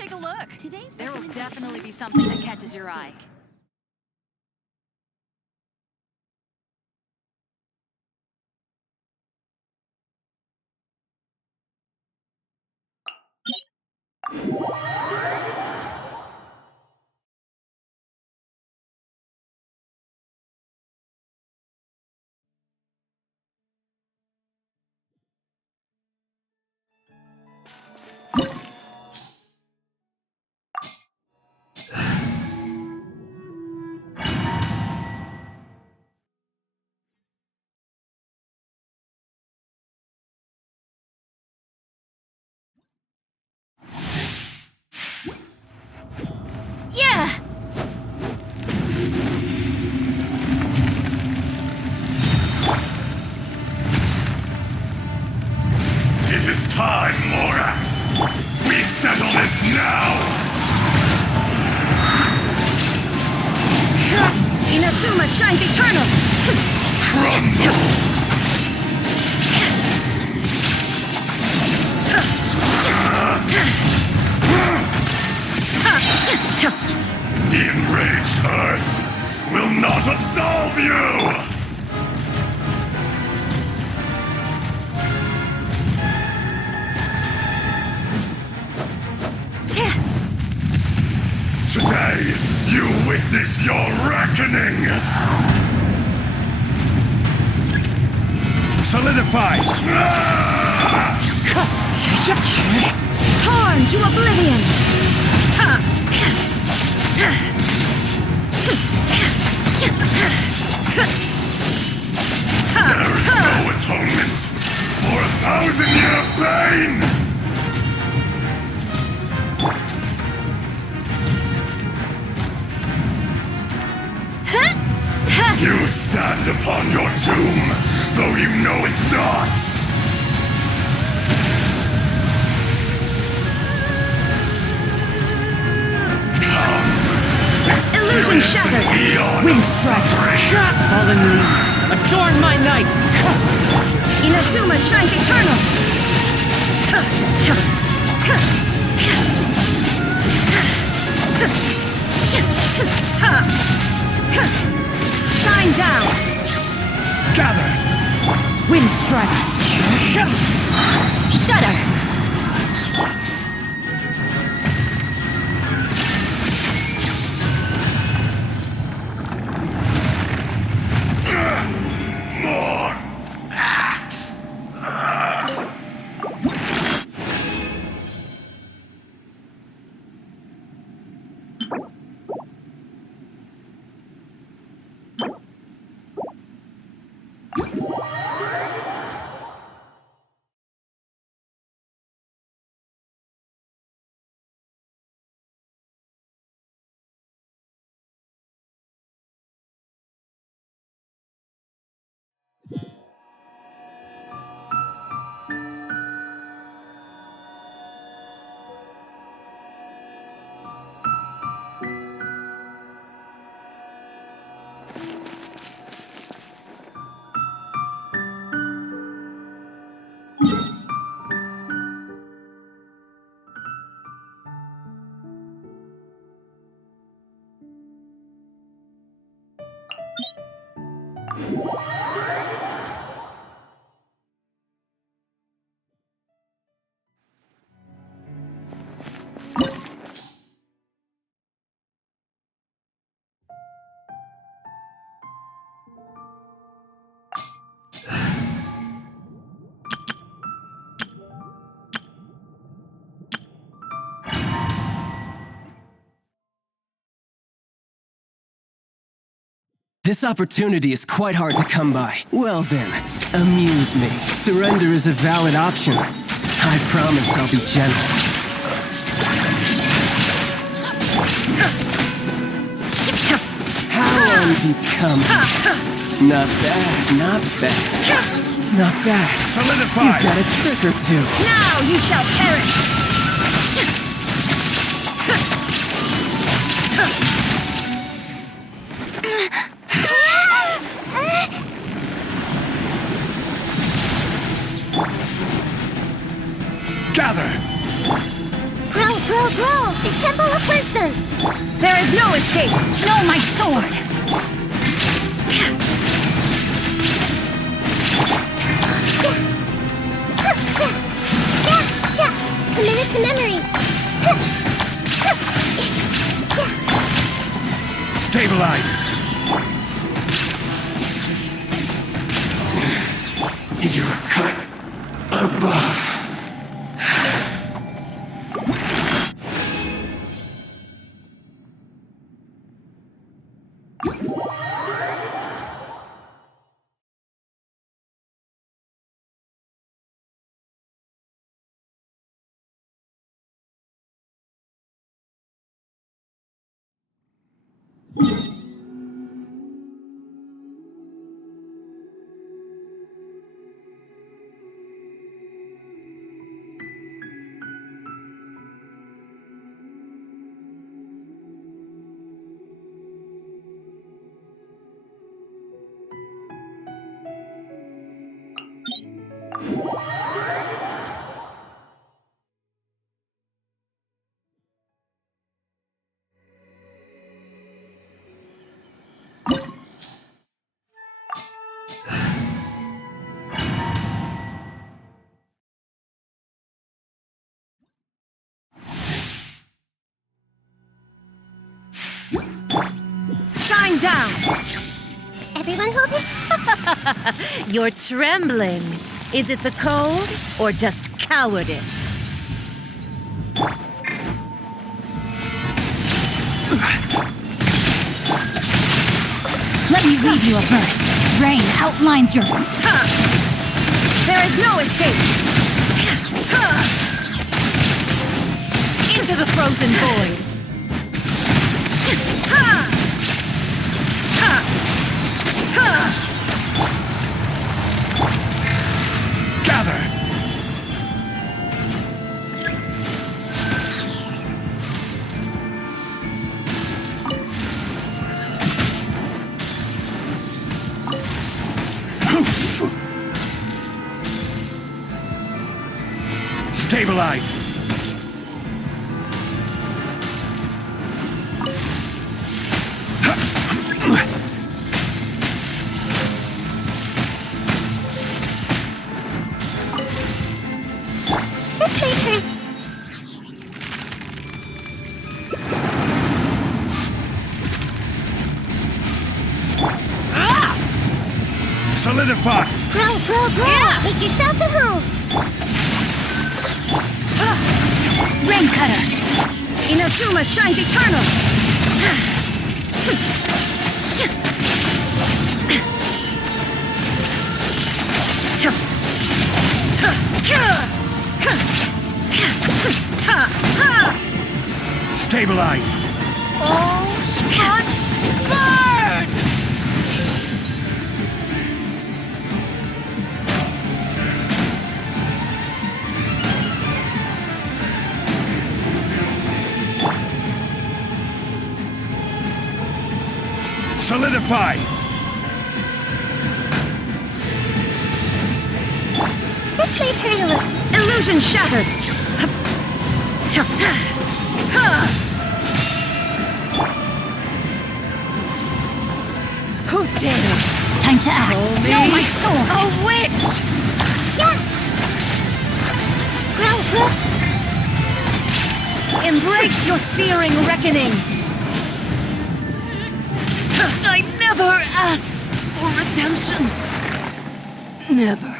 take a look. Today's There will definitely be something that catches your eye. Yeah! It is time, Morax! We settle this now! Inazuma shines eternal! Crumble! The enraged Earth will not absolve you! Today, you witness your reckoning! Solidify! Torn to oblivion! There is no atonement for 1,000-year pain! You stand upon your tomb, though you know it not! Come, Illusion experience an shattered! eon Wind of strike! suffering! Fallen leaves! Adorn my night! Inazuma shines eternal! Shine down! Gather! Wind strike! Shudder! More axe! This opportunity is quite hard to come by. Well then, amuse me. Surrender is a valid option. I promise I'll be gentle. How I'm becoming. Not bad, not bad. Not bad. Solidify! You've got a trick or two. Now you shall perish! Gather! Growl, growl, growl! Temple of Wisdom! There is no escape! No, my sword! Commit it to memory! Stabilize! You're cut above. Shine down! Everyone hold it? You're trembling. Is it the cold or just cowardice? Let me read you a verse. Rain outlines your... There is no escape! Into the frozen void. Gather! Stabilize! This may turn... Solidify! Grow, grow, grow! Yeah. Make yourselves at home! Rain Cutter! Inazuma shines eternal! Stabilize! All must burn! Solidify! This may turn a little... Illusion shattered! Who dares? Time to act! Call me No, my sword! a witch! Yeah! Grow, grow! Embrace your searing reckoning! I never asked for redemption. Never.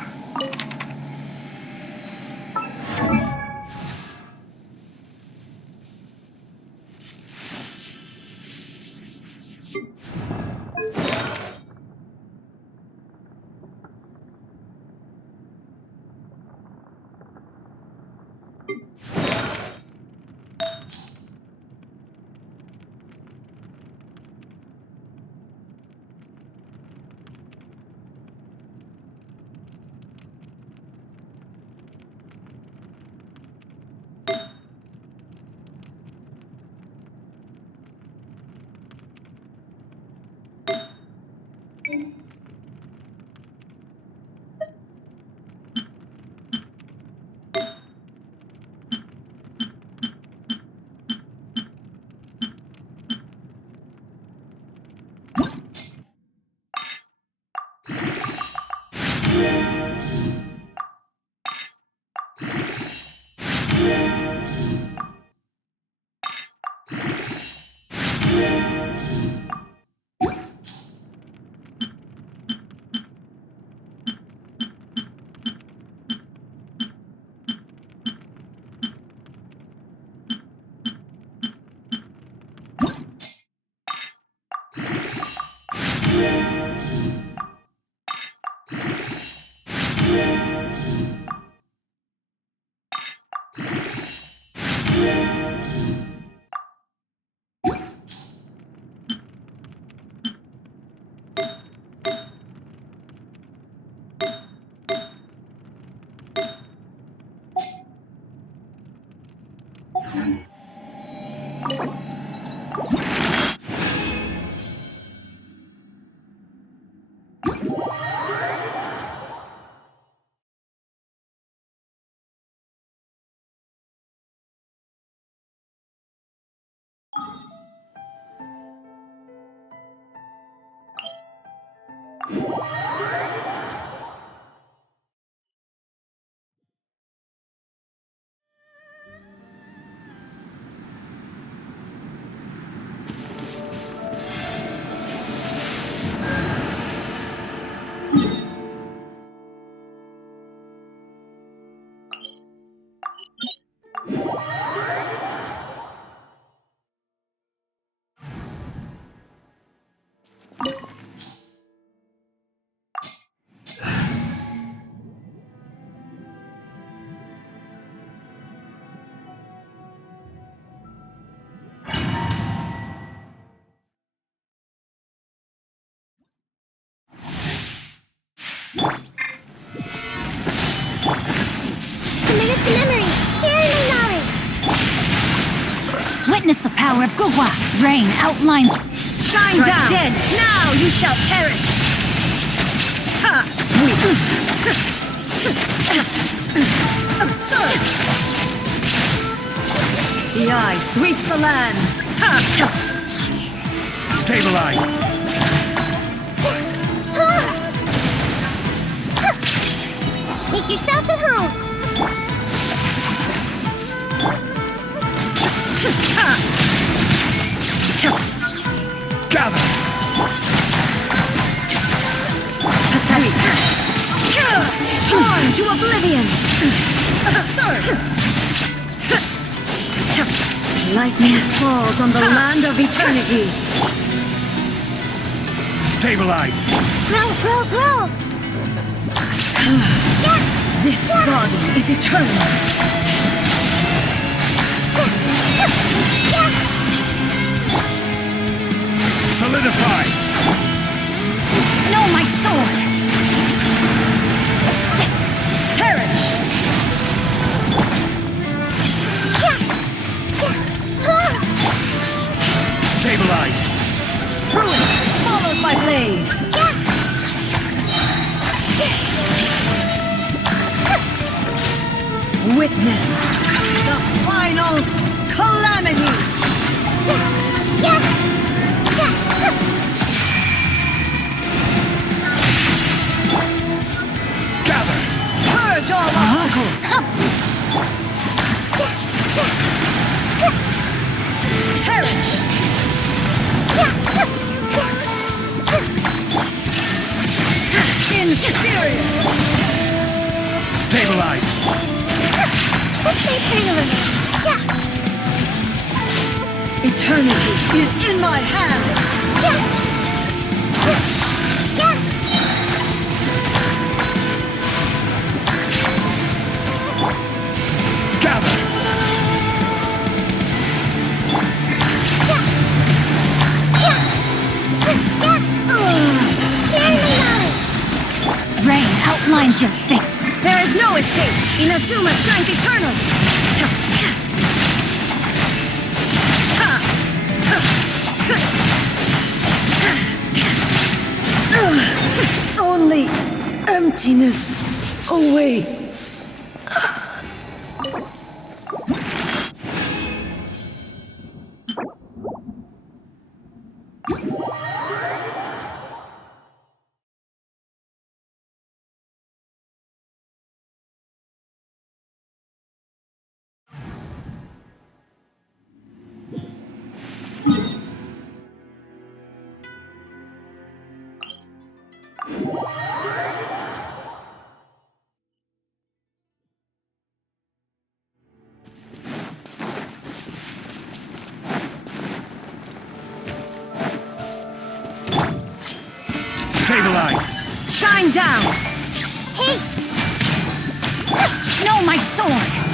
Submit it to memory. Sharing my knowledge. Witness the power of Gugwa. Rain outlines. Shine down! Dead! Now you shall perish! Ha! Absurd! The eye sweeps the lands! Ha! Stabilize! Make yourselves at home. Gather! Torn to oblivion! Absurd! Lightning falls on the land of eternity! Stabilize! Grow, grow, grow. This body is eternal! Solidify! Know my sword. Perish! Stabilize! Ruin follows my blade! Witness the final calamity! Gather! Purge all obstacles! Perish! Inferior! Stabilize! Eternity is in my hands! Gather! Rain outlines your fate. There is no escape! Inazuma shines eternal! Only emptiness awaits. Stabilized! Shine down! Hey! No, my sword!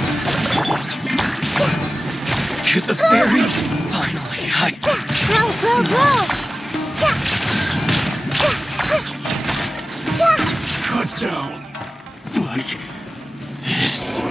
To the very finally, Grow, grow, grow! Cut down! Like this.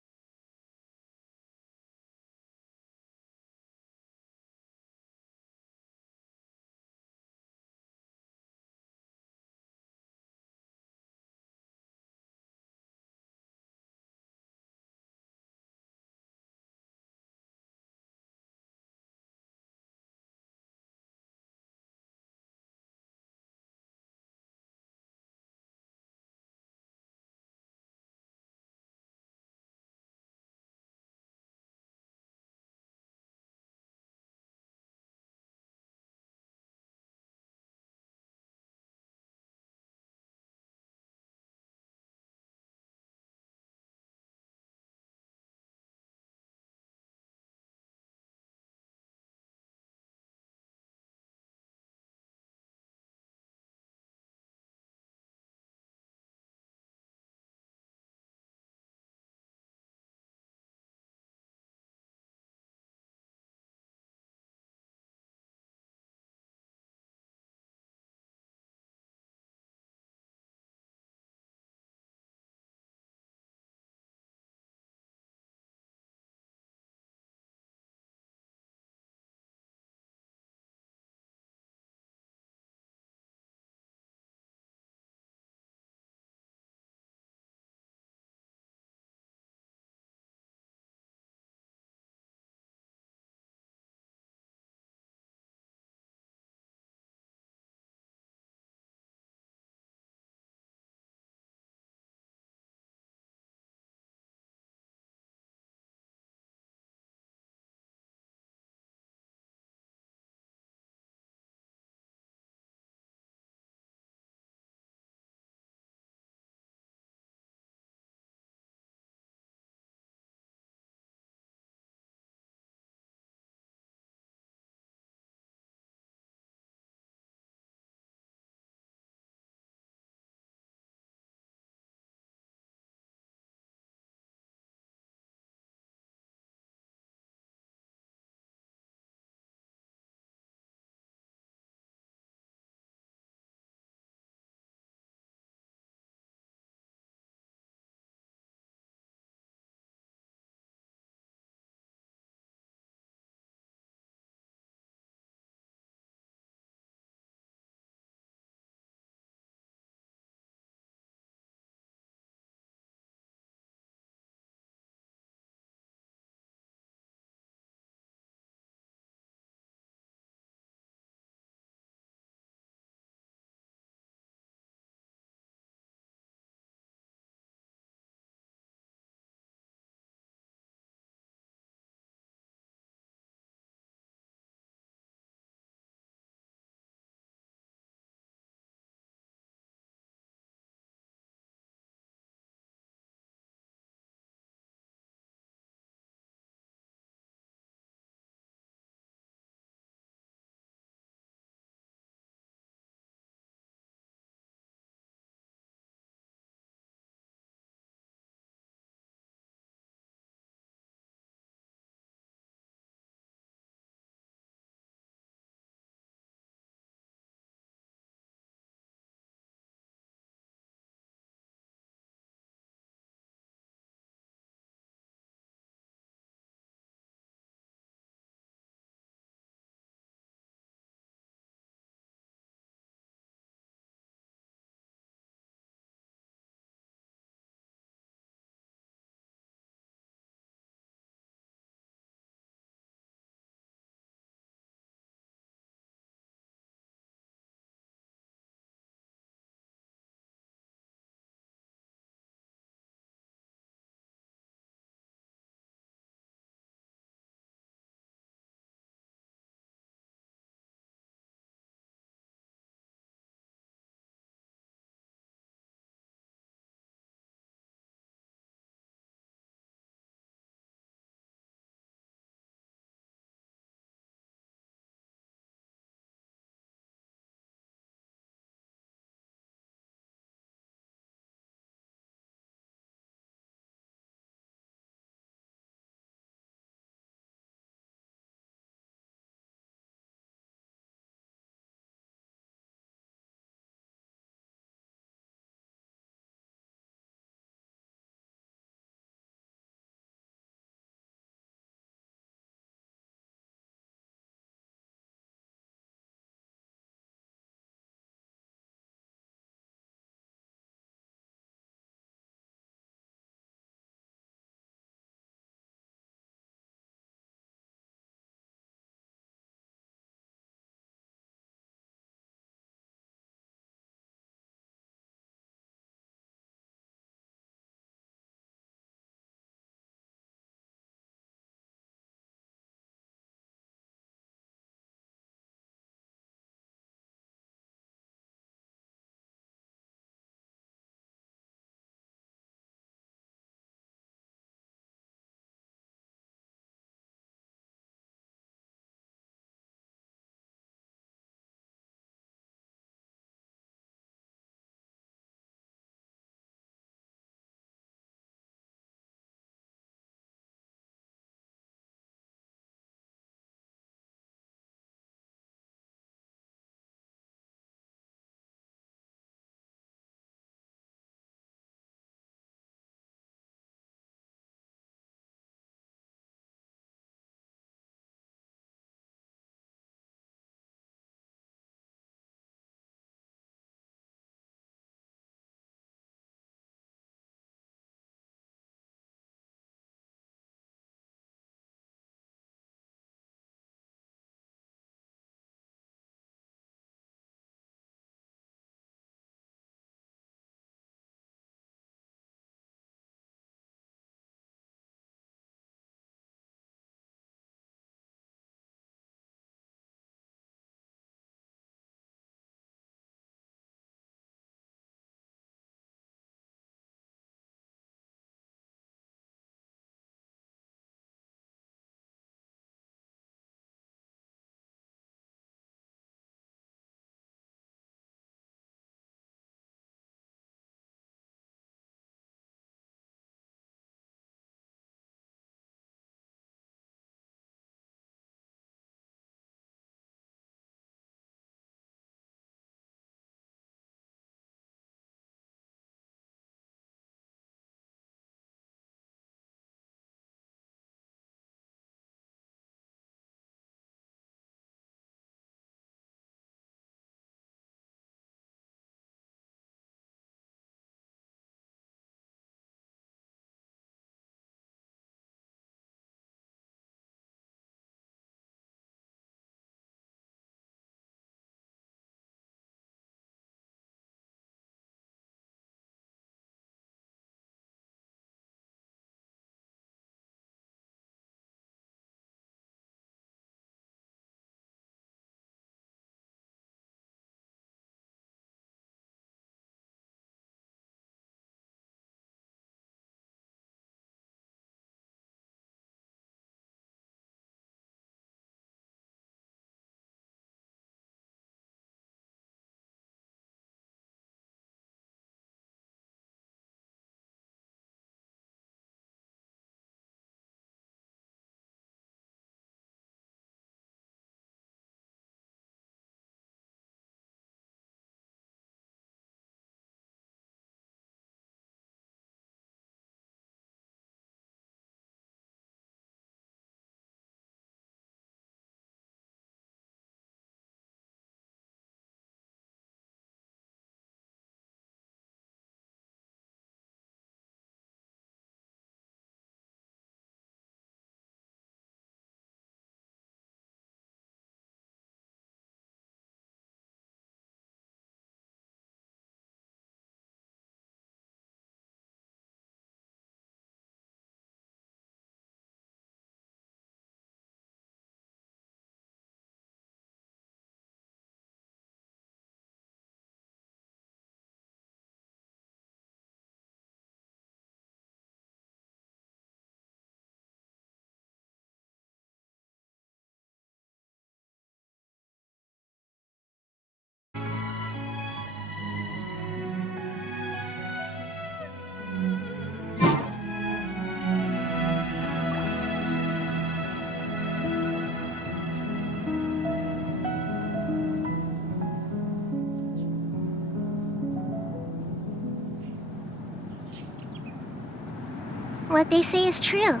what they say is true.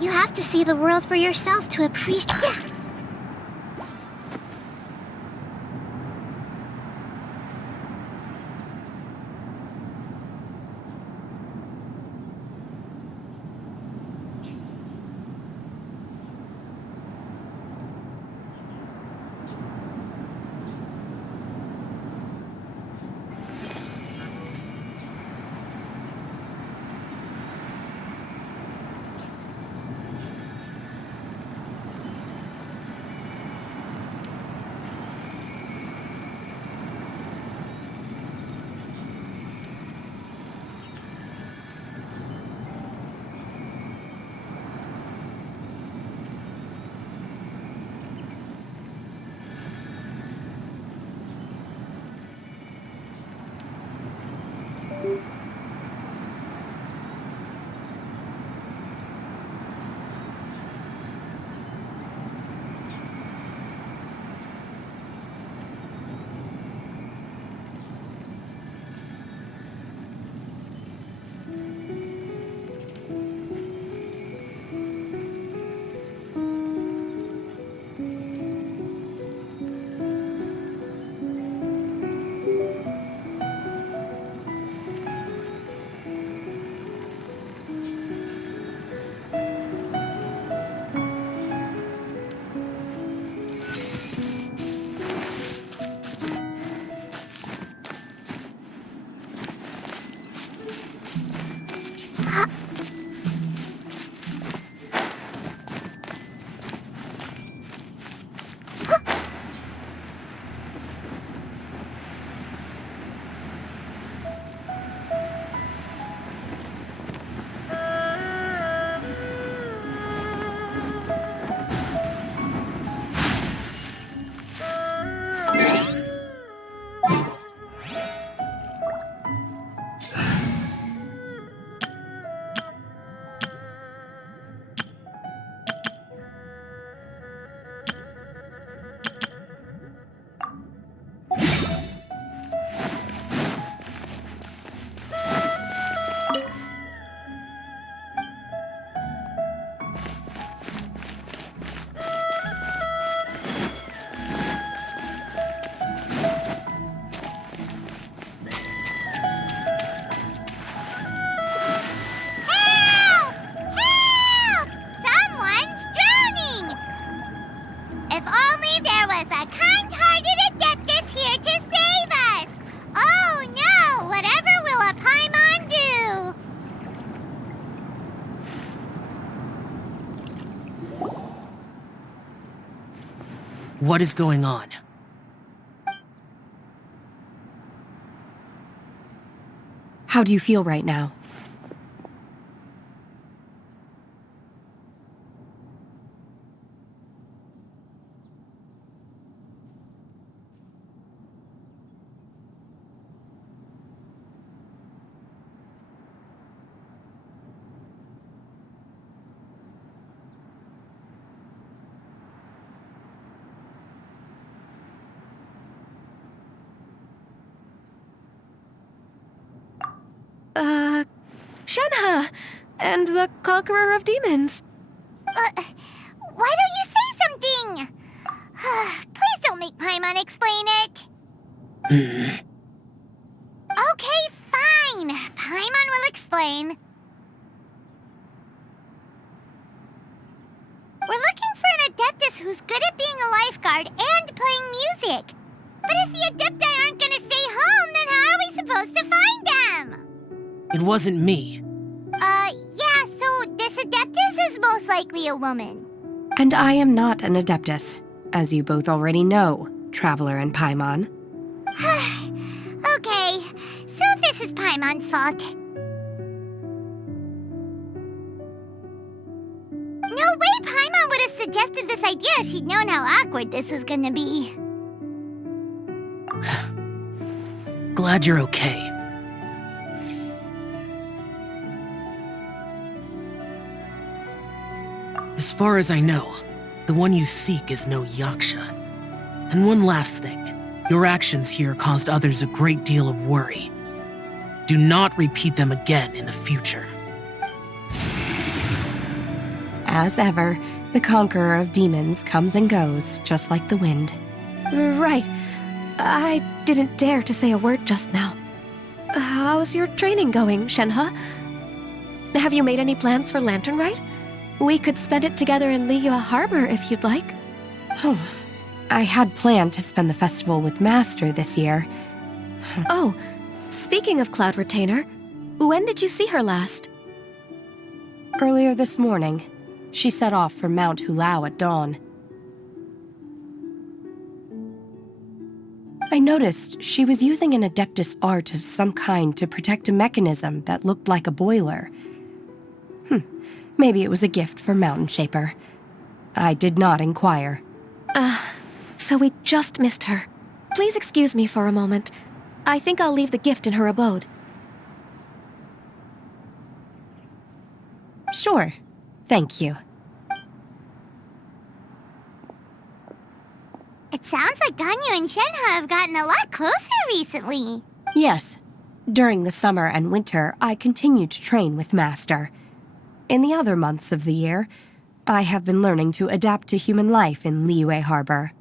You have to see the world for yourself to appreciate. Yeah. What is going on? How do you feel right now? Shenhe! And the Conqueror of Demons. Why don't you say something? Please don't make Paimon explain it. Okay, fine. Paimon will explain. We're looking for an Adeptus who's good at being a lifeguard and playing music. But if the Adepti aren't gonna stay home, then how are we supposed to find them? It wasn't me. Yeah, so this Adeptus is most likely a woman. And I am not an Adeptus, as you both already know, Traveler and Paimon. Okay, so this is Paimon's fault. No way Paimon would have suggested this idea if she'd known how awkward this was gonna be. Glad you're okay. As far as I know, the one you seek is no Yaksha. And one last thing, your actions here caused others a great deal of worry. Do not repeat them again in the future. As ever, the conqueror of demons comes and goes, just like the wind. Right. I didn't dare to say a word just now. How's your training going, Shenhe? Have you made any plans for Lantern Rite? We could spend it together in Liyue Harbor if you'd like. Oh, I had planned to spend the festival with Master this year. Oh, speaking of Cloud Retainer, when did you see her last? Earlier this morning, she set off for Mount Hulao at dawn. I noticed she was using an Adeptus art of some kind to protect a mechanism that looked like a boiler. Maybe it was a gift for Mountain Shaper. I did not inquire. So we just missed her. Please excuse me for a moment. I think I'll leave the gift in her abode. Sure. Thank you. It sounds like Ganyu and Shenhe have gotten a lot closer recently. Yes. During the summer and winter, I continued to train with Master. In the other months of the year, I have been learning to adapt to human life in Liyue Harbor.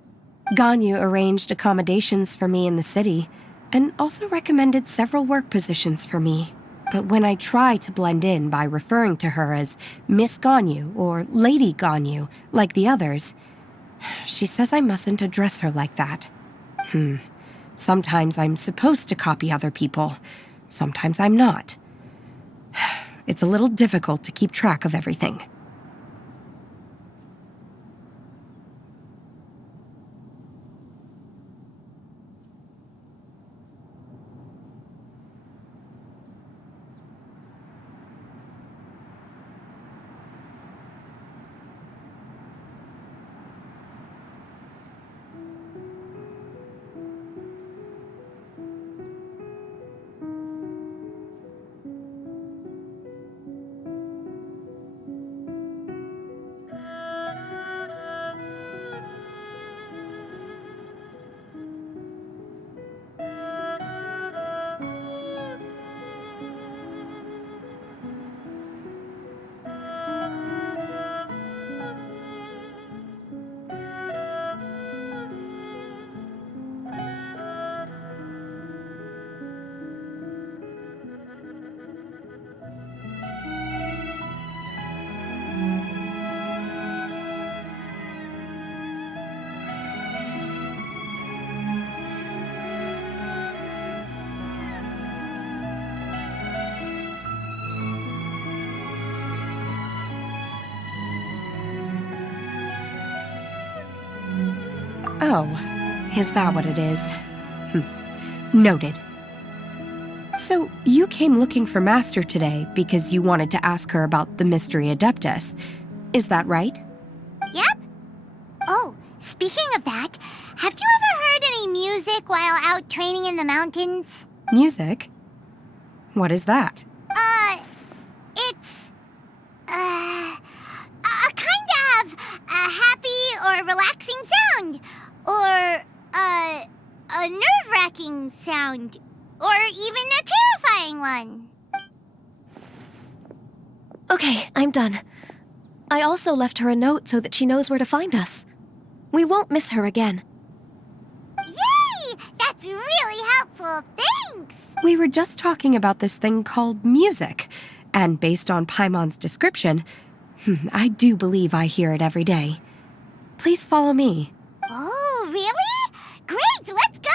Ganyu arranged accommodations for me in the city, and also recommended several work positions for me. But when I try to blend in by referring to her as Miss Ganyu or Lady Ganyu, like the others, she says I mustn't address her like that. Sometimes I'm supposed to copy other people. Sometimes I'm not. It's a little difficult to keep track of everything. Oh, is that what it is? Noted. So, you came looking for Master today because you wanted to ask her about the Mystery Adeptus. Is that right? Yep. Oh, speaking of that, have you ever heard any music while out training in the mountains? Music? What is that? It's, a kind of a happy or relaxing sound. Or, a nerve-wracking sound. Or even a terrifying one. Okay, I'm done. I also left her a note so that she knows where to find us. We won't miss her again. Yay! That's really helpful. Thanks! We were just talking about this thing called music. And based on Paimon's description, I do believe I hear it every day. Please follow me. Oh, really? Great, let's go!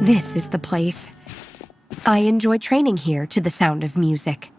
This is the place. I enjoy training here to the sound of music.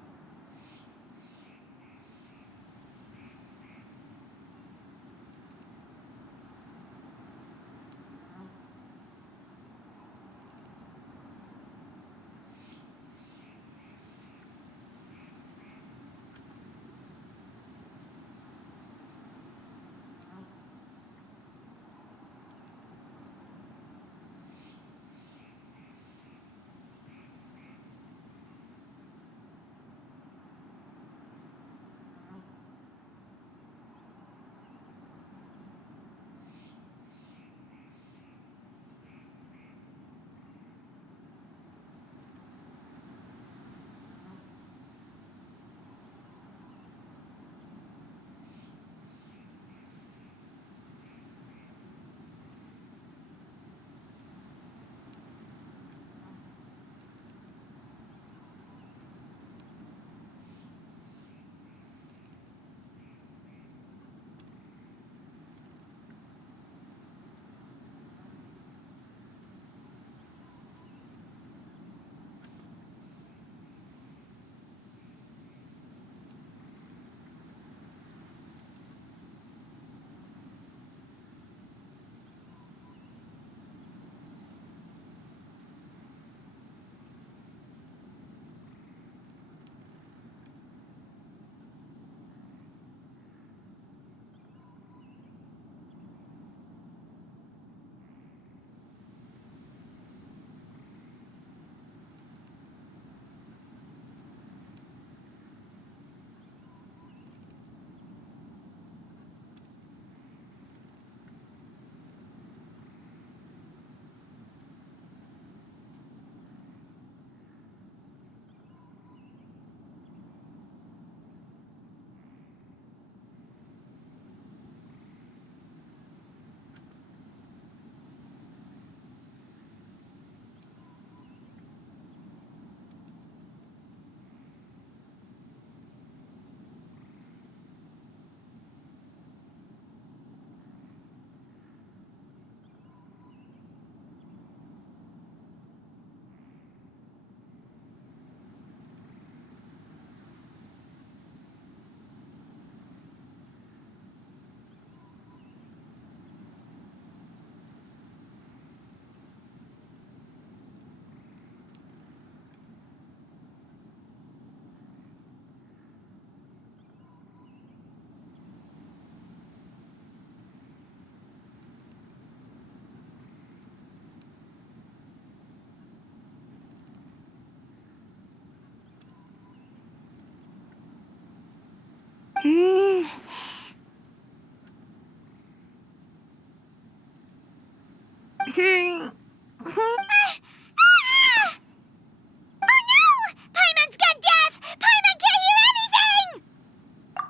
Oh no! Paimon's got deaf! Paimon can't hear anything!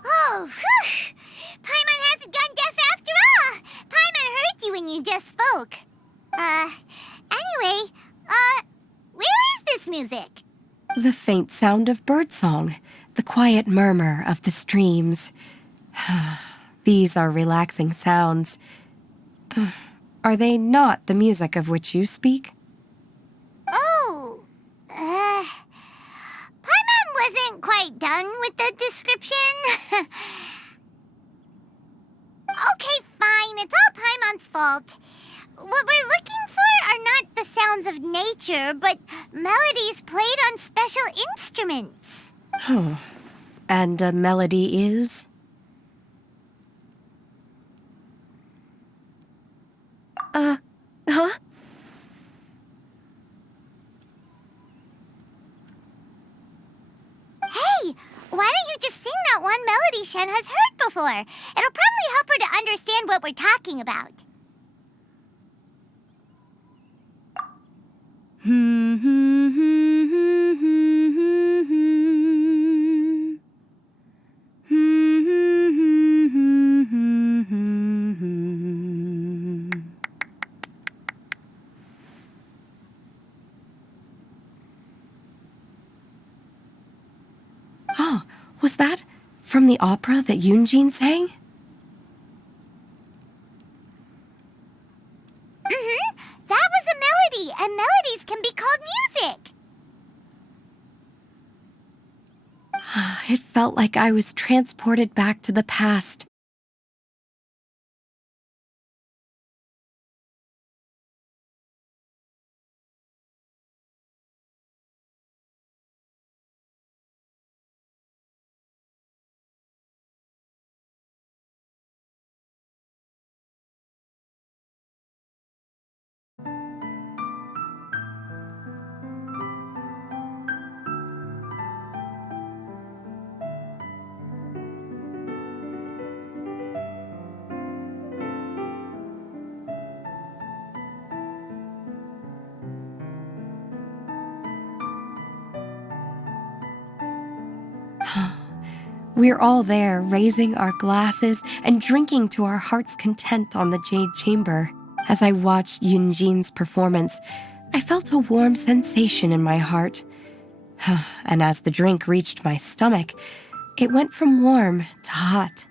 Oh, whew! Paimon hasn't gone deaf after all! Paimon heard you when you just spoke. Anyway, where is this music? The faint sound of birdsong, the quiet murmur of the streams. These are relaxing sounds. Are they not the music of which you speak? Oh, Paimon wasn't quite done with the description. Okay, fine, it's all Paimon's fault. What we're looking for are not the sounds of nature, but melodies played on special instruments. Oh, and a melody is? Huh? Hey, why don't you just sing that one melody Shen has heard before? It'll probably help her to understand what we're talking about. Oh, was that from the opera that Yunjin sang? That was a melody, and melody called music. It felt like I was transported back to the past. We're all there, raising our glasses and drinking to our heart's content on the Jade Chamber. As I watched Yunjin's performance, I felt a warm sensation in my heart. And as the drink reached my stomach, it went from warm to hot.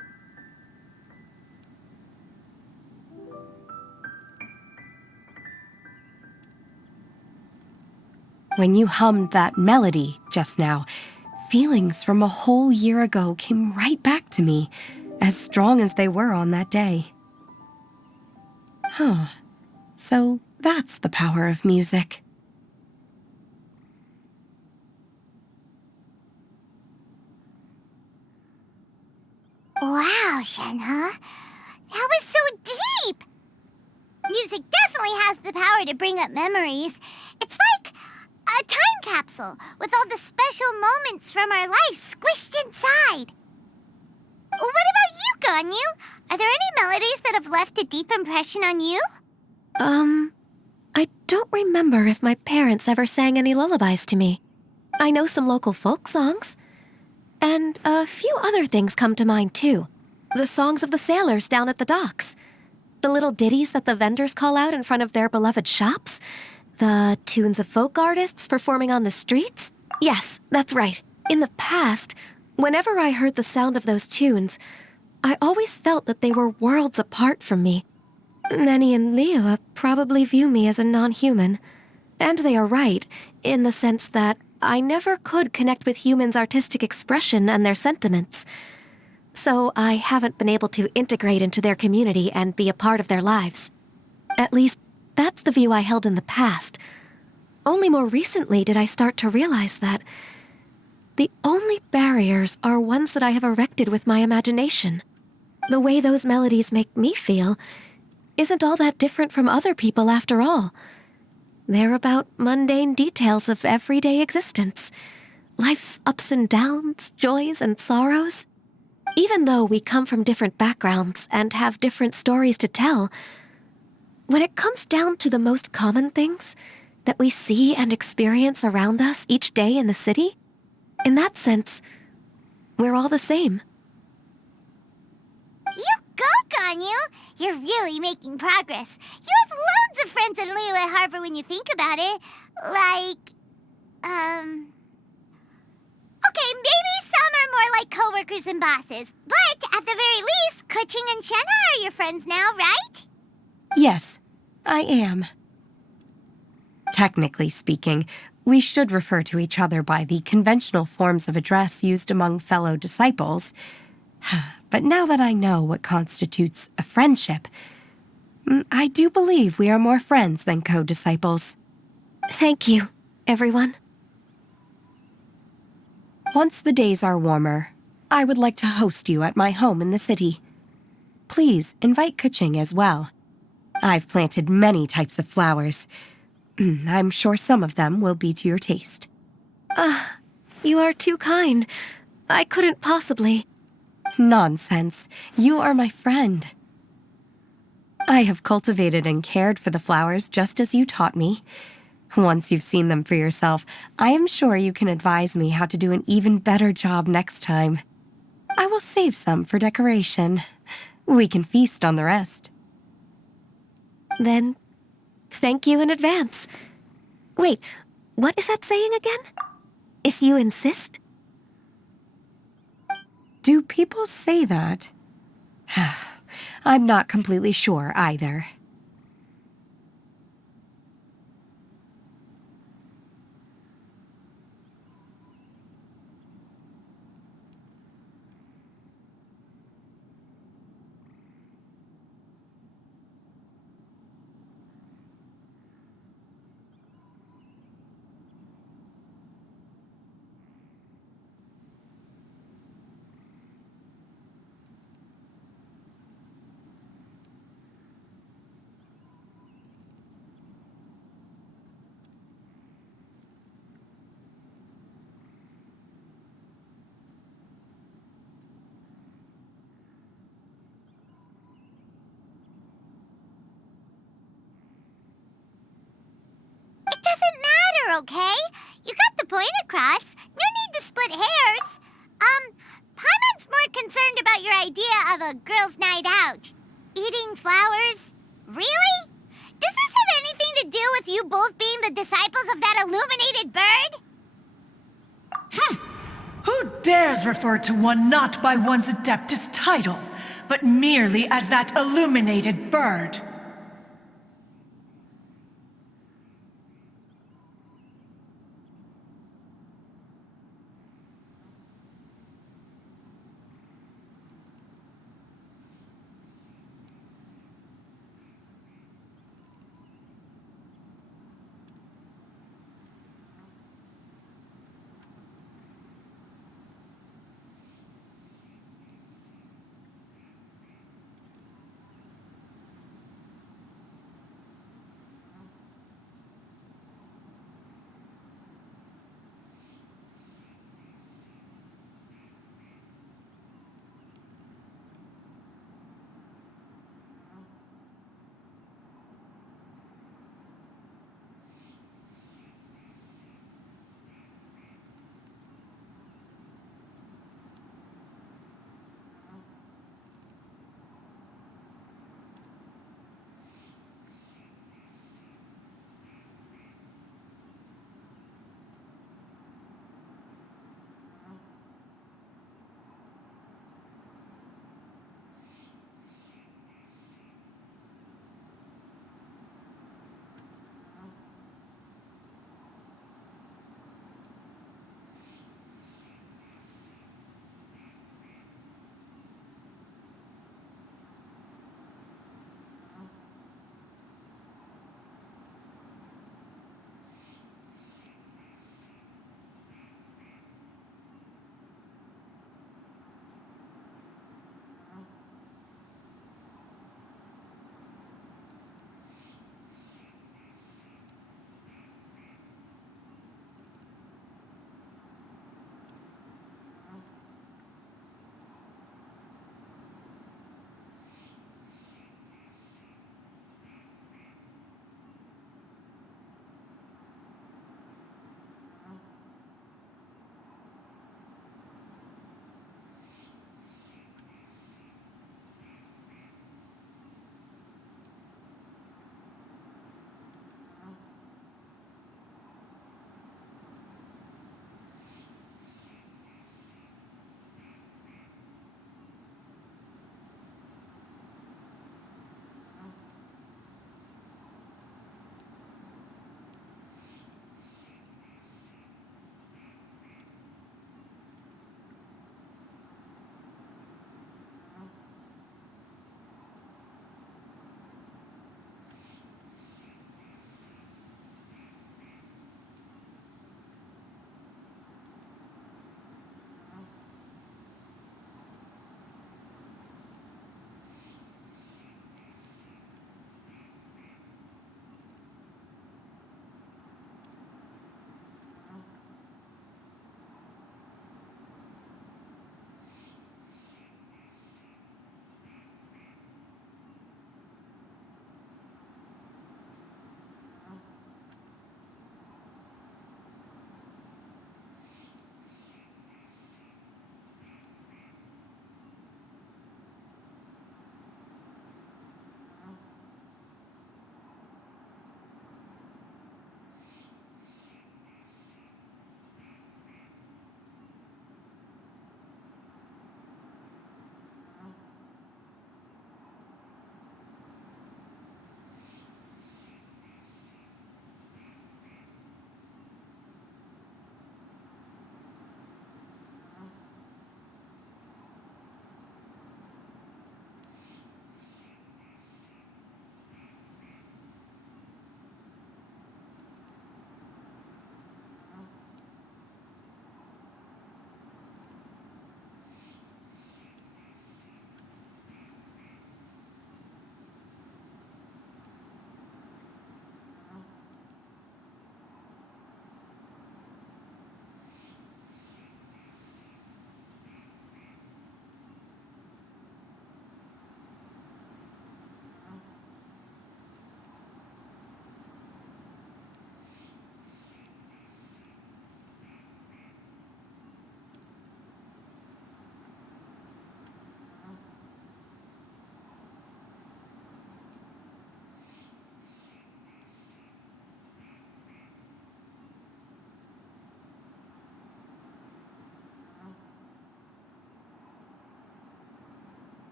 When you hummed that melody just now, feelings from a whole year ago came right back to me, as strong as they were on that day. So that's the power of music. Wow, Shenhe. That was so deep! Music definitely has the power to bring up memories. It's like a time capsule with all the special moments from our lives squished inside. What about you, Ganyu? Are there any melodies that have left a deep impression on you? I don't remember if my parents ever sang any lullabies to me. I know some local folk songs. And a few other things come to mind, too. The songs of the sailors down at the docks. The little ditties that the vendors call out in front of their beloved shops. The tunes of folk artists performing on the streets. Yes, that's right. In the past, whenever I heard the sound of those tunes, I always felt that they were worlds apart from me. Nenny and Liyue probably view me as a non-human. And they are right, in the sense that I never could connect with humans' artistic expression and their sentiments. So I haven't been able to integrate into their community and be a part of their lives. At least, that's the view I held in the past. Only more recently did I start to realize that the only barriers are ones that I have erected with my imagination. The way those melodies make me feel isn't all that different from other people after all. They're about mundane details of everyday existence. Life's ups and downs, joys and sorrows. Even though we come from different backgrounds and have different stories to tell, when it comes down to the most common things that we see and experience around us each day in the city, in that sense, we're all the same. You go, Ganyu! You're really making progress. You have loads of friends in Liyue Harbor when you think about it. Okay, maybe some are more like coworkers and bosses. But at the very least, Keqing and Shenhe are your friends now, right? Yes, I am. Technically speaking, we should refer to each other by the conventional forms of address used among fellow disciples. But now that I know what constitutes a friendship, I do believe we are more friends than co-disciples. Thank you, everyone. Once the days are warmer, I would like to host you at my home in the city. Please invite Keqing as well. I've planted many types of flowers. I'm sure some of them will be to your taste. You are too kind. I couldn't possibly. Nonsense. You are my friend. I have cultivated and cared for the flowers just as you taught me. Once you've seen them for yourself, I am sure you can advise me how to do an even better job next time. I will save some for decoration. We can feast on the rest. Then, thank you in advance. Wait, what is that saying again? If you insist? Do people say that? I'm not completely sure either. okay? You got the point across. No need to split hairs. Paimon's more concerned about your idea of a girls' night out. Eating flowers? Really? Does this have anything to do with you both being the disciples of that illuminated bird? Who dares refer to one not by one's Adeptus title, but merely as that illuminated bird?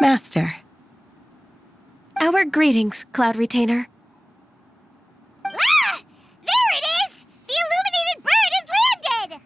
Master. Our greetings, Cloud Retainer. Ah! There it is! The illuminated bird has landed!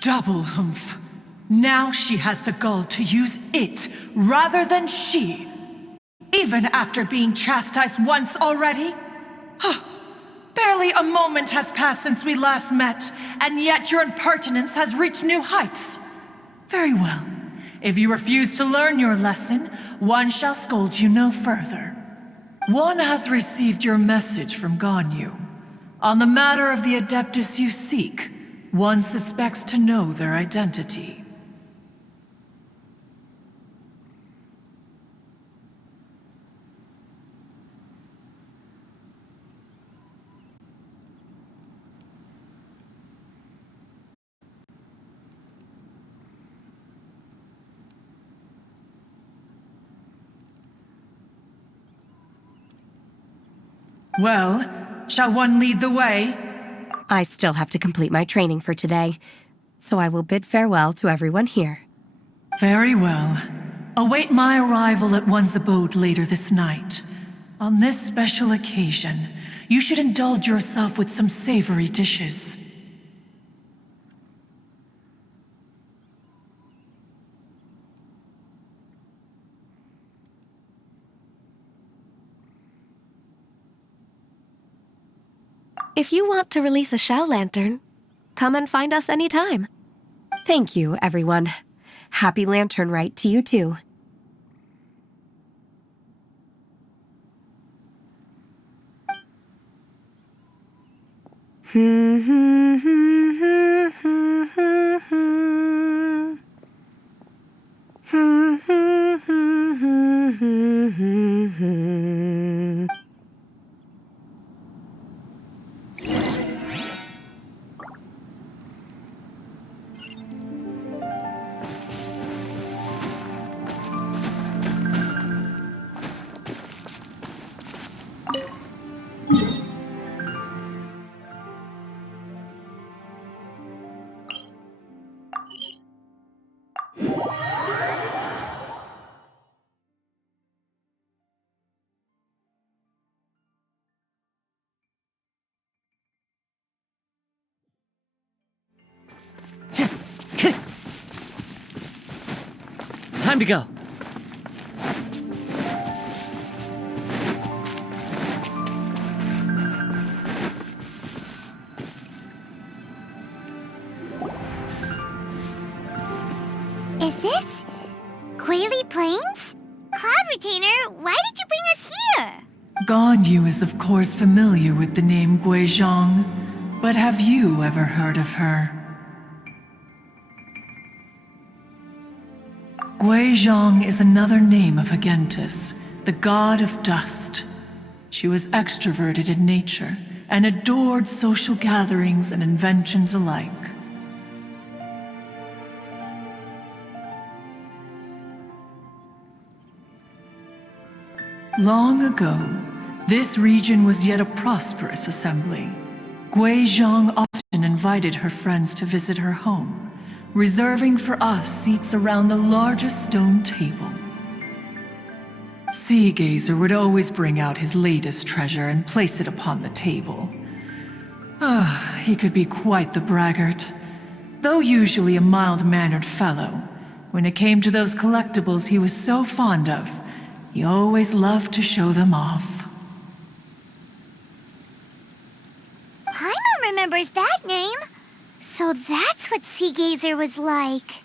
Double humph. Now she has the gall to use it rather than she. Even after being chastised once already? Huh. Barely a moment has passed since we last met, and yet your impertinence has reached new heights. Very well. If you refuse to learn your lesson, one shall scold you no further. One has received your message from Ganyu. On the matter of the Adeptus you seek, one suspects to know their identity. Well, shall one lead the way? I still have to complete my training for today, so I will bid farewell to everyone here. Very well. Await my arrival at one's abode later this night. On this special occasion, you should indulge yourself with some savory dishes. If you want to release a Shao Lantern, come and find us anytime. Thank you, everyone. Happy Lantern Rite to you too. Time to go. Is this Quaily Plains? Cloud Retainer, why did you bring us here? Ganyu is of course familiar with the name Guizhong, but have you ever heard of her? Guizhong is another name of Agentis, the god of dust. She was extroverted in nature and adored social gatherings and inventions alike. Long ago, this region was yet a prosperous assembly. Guizhong often invited her friends to visit her home, reserving for us seats around the largest stone table. Sea Gazer would always bring out his latest treasure and place it upon the table. He could be quite the braggart. Though usually a mild-mannered fellow, when it came to those collectibles he was so fond of, he always loved to show them off. Paimon remembers that name. So that's what Sea Gazer was like.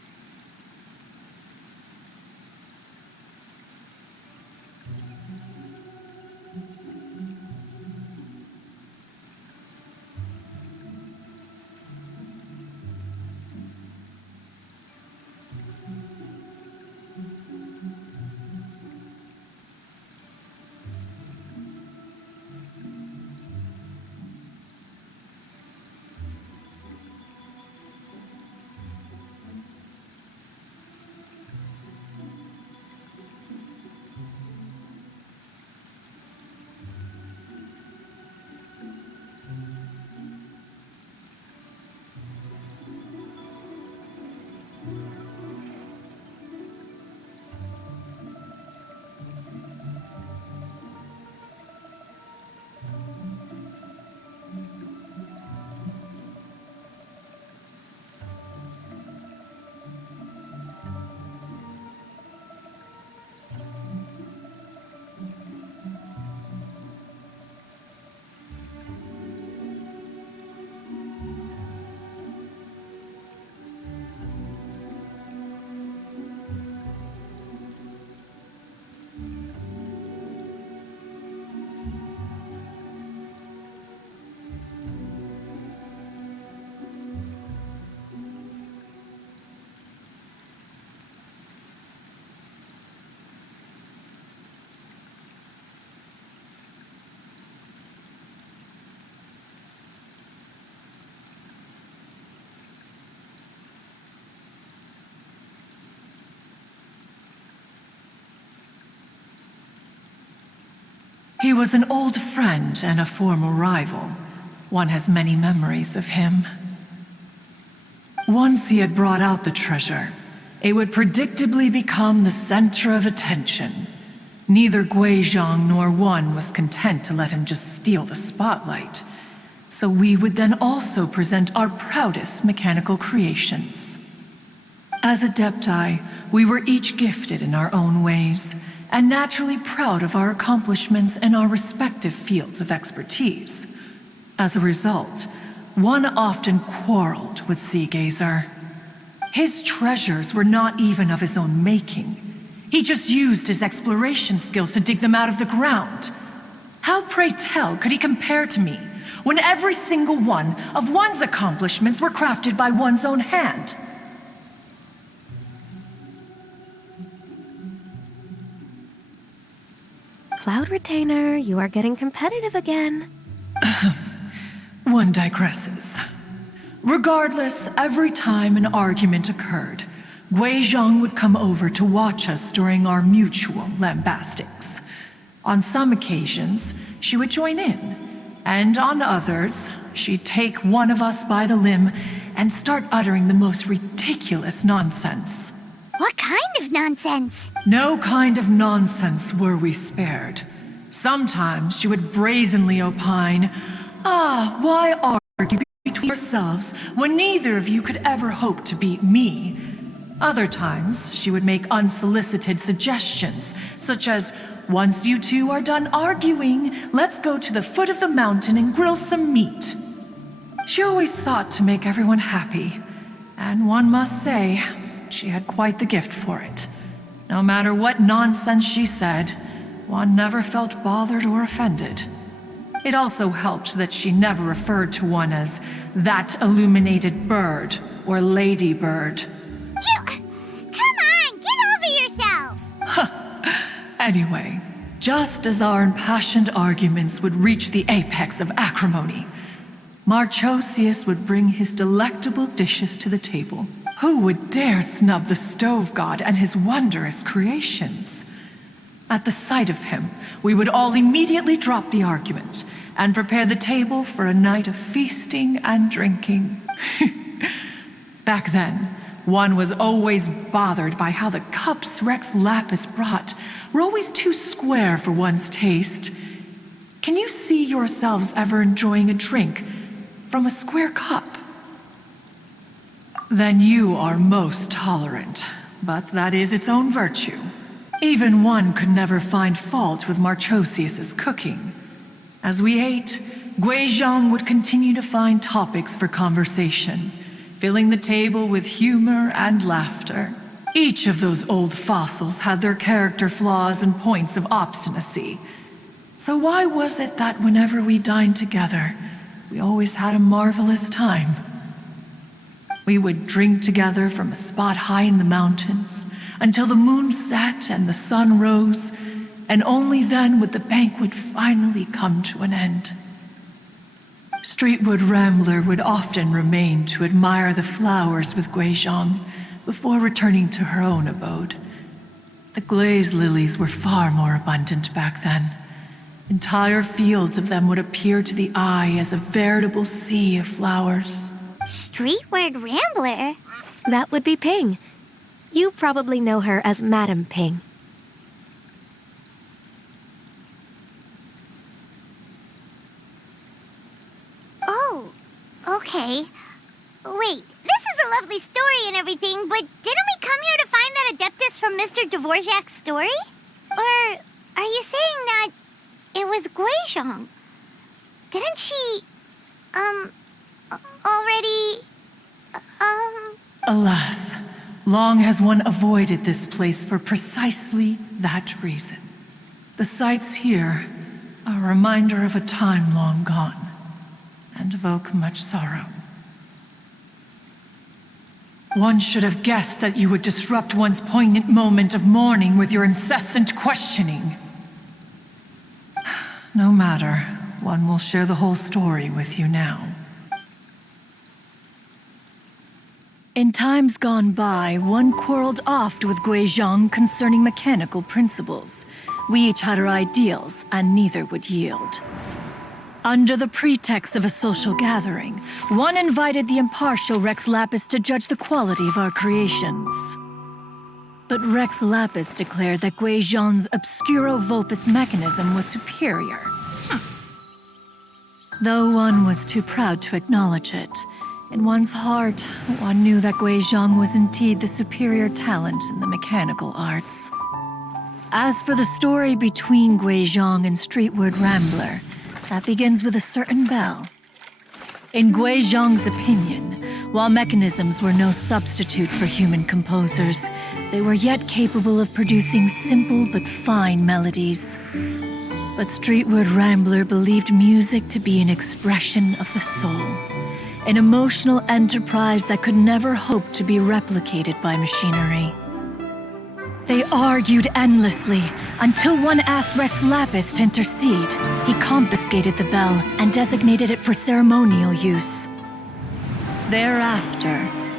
He was an old friend and a former rival. One has many memories of him. Once he had brought out the treasure, it would predictably become the center of attention. Neither Guizhong nor one was content to let him just steal the spotlight. So we would then also present our proudest mechanical creations. As Adepti, we were each gifted in our own ways, and naturally proud of our accomplishments in our respective fields of expertise. As a result, one often quarreled with Seagazer. His treasures were not even of his own making. He just used his exploration skills to dig them out of the ground. How, pray tell, could he compare to me, when every single one of one's accomplishments were crafted by one's own hand? Cloud Retainer, you are getting competitive again. One digresses. Regardless, every time an argument occurred, Guizhong would come over to watch us during our mutual lambastics. On some occasions, she would join in, and on others, she'd take one of us by the limb and start uttering the most ridiculous nonsense. What kind of nonsense? No kind of nonsense were we spared. Sometimes she would brazenly opine, why argue between yourselves when neither of you could ever hope to beat me? Other times, she would make unsolicited suggestions, such as, once you two are done arguing, let's go to the foot of the mountain and grill some meat. She always sought to make everyone happy, and one must say, she had quite the gift for it. No matter what nonsense she said, one never felt bothered or offended. It also helped that she never referred to one as that illuminated bird or ladybird. Come on, get over yourself! Anyway, just as our impassioned arguments would reach the apex of acrimony, Marchosius would bring his delectable dishes to the table. Who would dare snub the stove god and his wondrous creations? At the sight of him, we would all immediately drop the argument and prepare the table for a night of feasting and drinking. Back then, one was always bothered by how the cups Rex Lapis brought were always too square for one's taste. Can you see yourselves ever enjoying a drink from a square cup? Then you are most tolerant, but that is its own virtue. Even one could never find fault with Marchosius's cooking. As we ate, Guizhong would continue to find topics for conversation, filling the table with humor and laughter. Each of those old fossils had their character flaws and points of obstinacy. So why was it that whenever we dined together, we always had a marvelous time? We would drink together from a spot high in the mountains until the moon set and the sun rose, and only then would the banquet finally come to an end. Streetwood Rambler would often remain to admire the flowers with Guizhong before returning to her own abode. The glaze lilies were far more abundant back then. Entire fields of them would appear to the eye as a veritable sea of flowers. Streetward Rambler? That would be Ping. You probably know her as Madam Ping. Oh, okay. Wait, this is a lovely story and everything, but didn't we come here to find that Adeptus from Mr. Dvorak's story? Or are you saying that it was Guizhong? Didn't she, already, Alas, long has one avoided this place for precisely that reason. The sights here are a reminder of a time long gone, and evoke much sorrow. One should have guessed that you would disrupt one's poignant moment of mourning with your incessant questioning. No matter, one will share the whole story with you now. In times gone by, one quarreled oft with Guizhong concerning mechanical principles, We each had our ideals, and neither would yield. Under the pretext of a social gathering, one invited the impartial Rex Lapis to judge the quality of our creations. But Rex Lapis declared that Guizhong's Obscuro Vulpus mechanism was superior. Though one was too proud to acknowledge it, in one's heart, one knew that Guizhong was indeed the superior talent in the mechanical arts. As for the story between Guizhong and Streetward Rambler, that begins with a certain bell. In Guizhong's opinion, while mechanisms were no substitute for human composers, they were yet capable of producing simple but fine melodies. But Streetward Rambler believed music to be an expression of the soul, an emotional enterprise that could never hope to be replicated by machinery. They argued endlessly, until one asked Rex Lapis to intercede. He confiscated the bell and designated it for ceremonial use. Thereafter,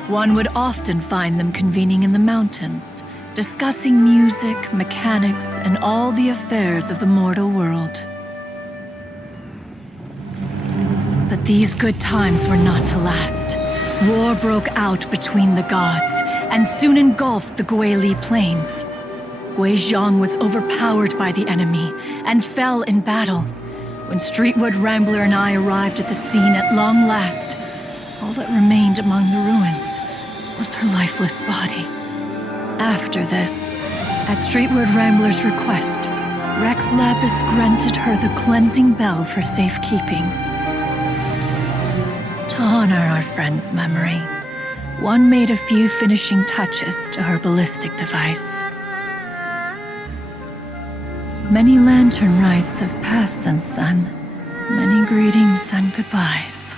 one would often find them convening in the mountains, discussing music, mechanics, and all the affairs of the mortal world. But these good times were not to last. War broke out between the gods, and soon engulfed the Guili Plains. Guizhong was overpowered by the enemy, and fell in battle. When Streetward Rambler and I arrived at the scene at long last, all that remained among the ruins was her lifeless body. After this, at Streetward Rambler's request, Rex Lapis granted her the cleansing bell for safekeeping. To honor our friend's memory, one made a few finishing touches to her ballistic device. Many lantern rites have passed since then. Many greetings and goodbyes.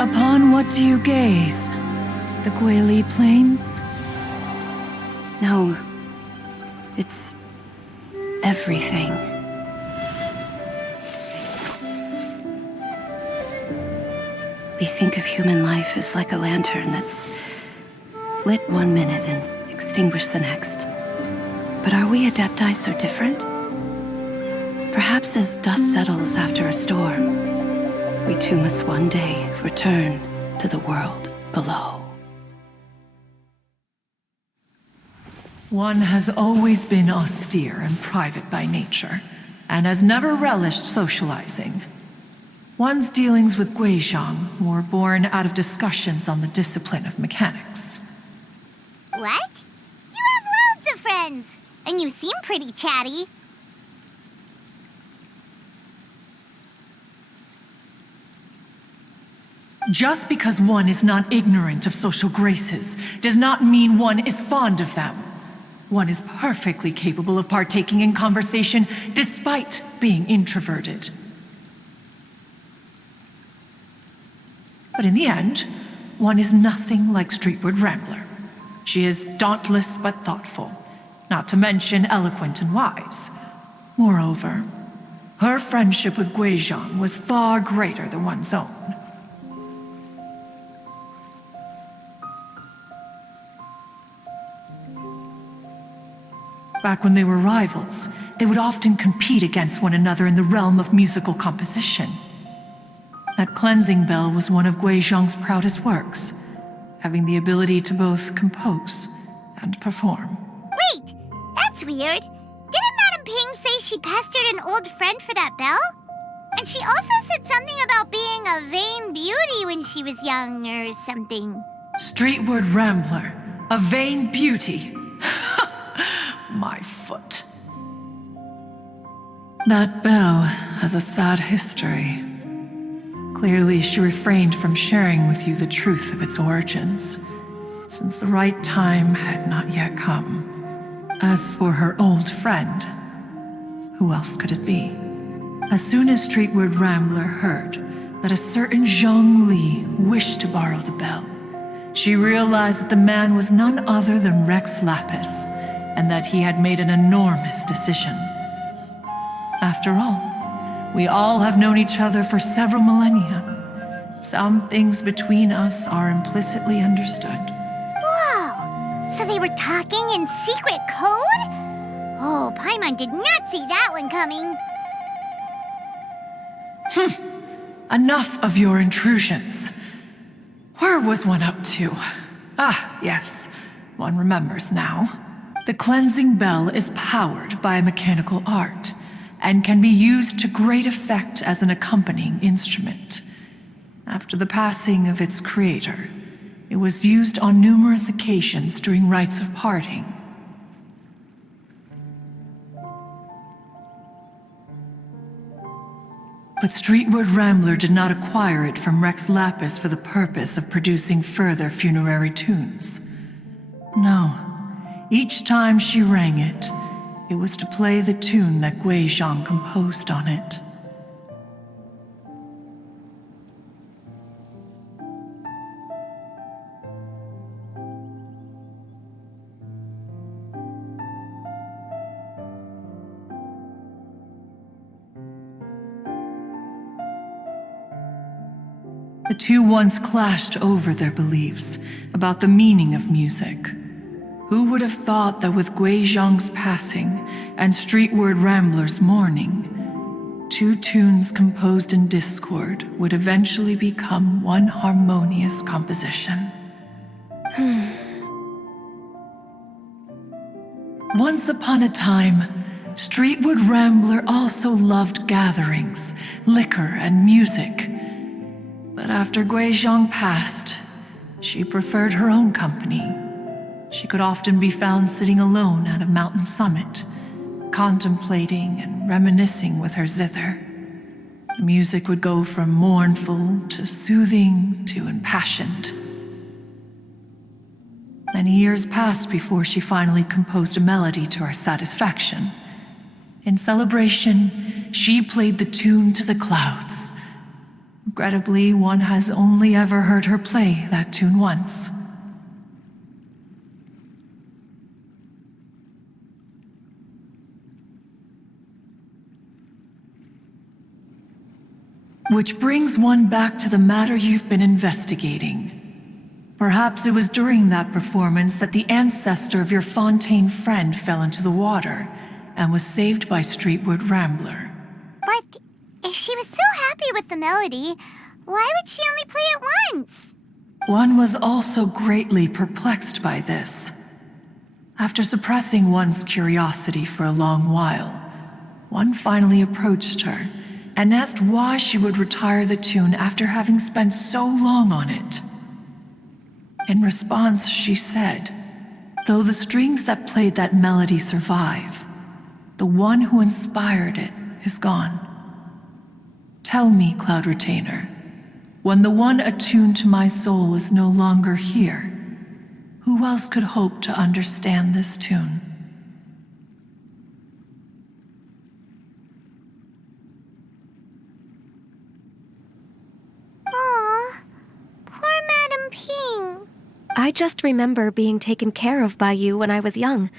Upon what do you gaze? The Guili Plains? No. It's everything. We think of human life as like a lantern that's lit one minute and extinguished the next. But are we Adepti so different? Perhaps as dust settles after a storm, we too must one day return to the world below. One has always been austere and private by nature, and has never relished socializing. One's dealings with Guizhong were born out of discussions on the discipline of mechanics. What? You have loads of friends, and you seem pretty chatty. Just because one is not ignorant of social graces does not mean one is fond of them. One is perfectly capable of partaking in conversation despite being introverted. But in the end, one is nothing like Streetward Rambler. She is dauntless but thoughtful, not to mention eloquent and wise. Moreover, her friendship with Guizhong was far greater than one's own. Back when they were rivals, they would often compete against one another in the realm of musical composition. That cleansing bell was one of Guizhong's proudest works, having the ability to both compose and perform. Wait, that's weird. Didn't Madame Ping say she pestered an old friend for that bell? And she also said something about being a vain beauty when she was young or something. Streetward Rambler, a vain beauty. My foot. That bell has a sad history. Clearly, she refrained from sharing with you the truth of its origins, since the right time had not yet come. As for her old friend, who else could it be? As soon as Streetward Rambler heard that a certain Zhang Li wished to borrow the bell, she realized that the man was none other than Rex Lapis, and that he had made an enormous decision. After all, we all have known each other for several millennia. Some things between us are implicitly understood. Whoa! So they were talking hacking and secret code? Oh, Paimon did not see that one coming. Enough of your intrusions. Where was one up to? Ah, yes. One remembers now. The cleansing bell is powered by a mechanical art and can be used to great effect as an accompanying instrument. After the passing of its creator, it was used on numerous occasions during rites of parting. But Streetward Rambler did not acquire it from Rex Lapis for the purpose of producing further funerary tunes. No, each time she rang it, it was to play the tune that Gui Zhang composed on it. The two once clashed over their beliefs about the meaning of music. Who would have thought that with Gui Zhang's passing and Streetward Rambler's mourning, two tunes composed in discord would eventually become one harmonious composition? Once upon a time, Streetward Rambler also loved gatherings, liquor, and music. But after Gui Zhang passed, she preferred her own company. She could often be found sitting alone at a mountain summit, contemplating and reminiscing with her zither. The music would go from mournful to soothing to impassioned. Many years passed before she finally composed a melody to her satisfaction. In celebration, she played the tune to the clouds. Regrettably, one has only ever heard her play that tune once. Which brings one back to the matter you've been investigating. Perhaps it was during that performance that the ancestor of your Fontaine friend fell into the water and was saved by Streetward Rambler. But if she was so happy with the melody, why would she only play it once? One was also greatly perplexed by this. After suppressing one's curiosity for a long while, one finally approached her and asked why she would retire the tune after having spent so long on it. In response, she said, "Though the strings that played that melody survive, the one who inspired it is gone. Tell me, Cloud Retainer, when the one attuned to my soul is no longer here, who else could hope to understand this tune?" Aw, poor Madam Ping. I just remember being taken care of by you when I was young.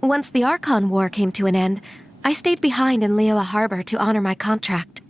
Once the Archon War came to an end, I stayed behind in Liyue Harbor to honor my contract.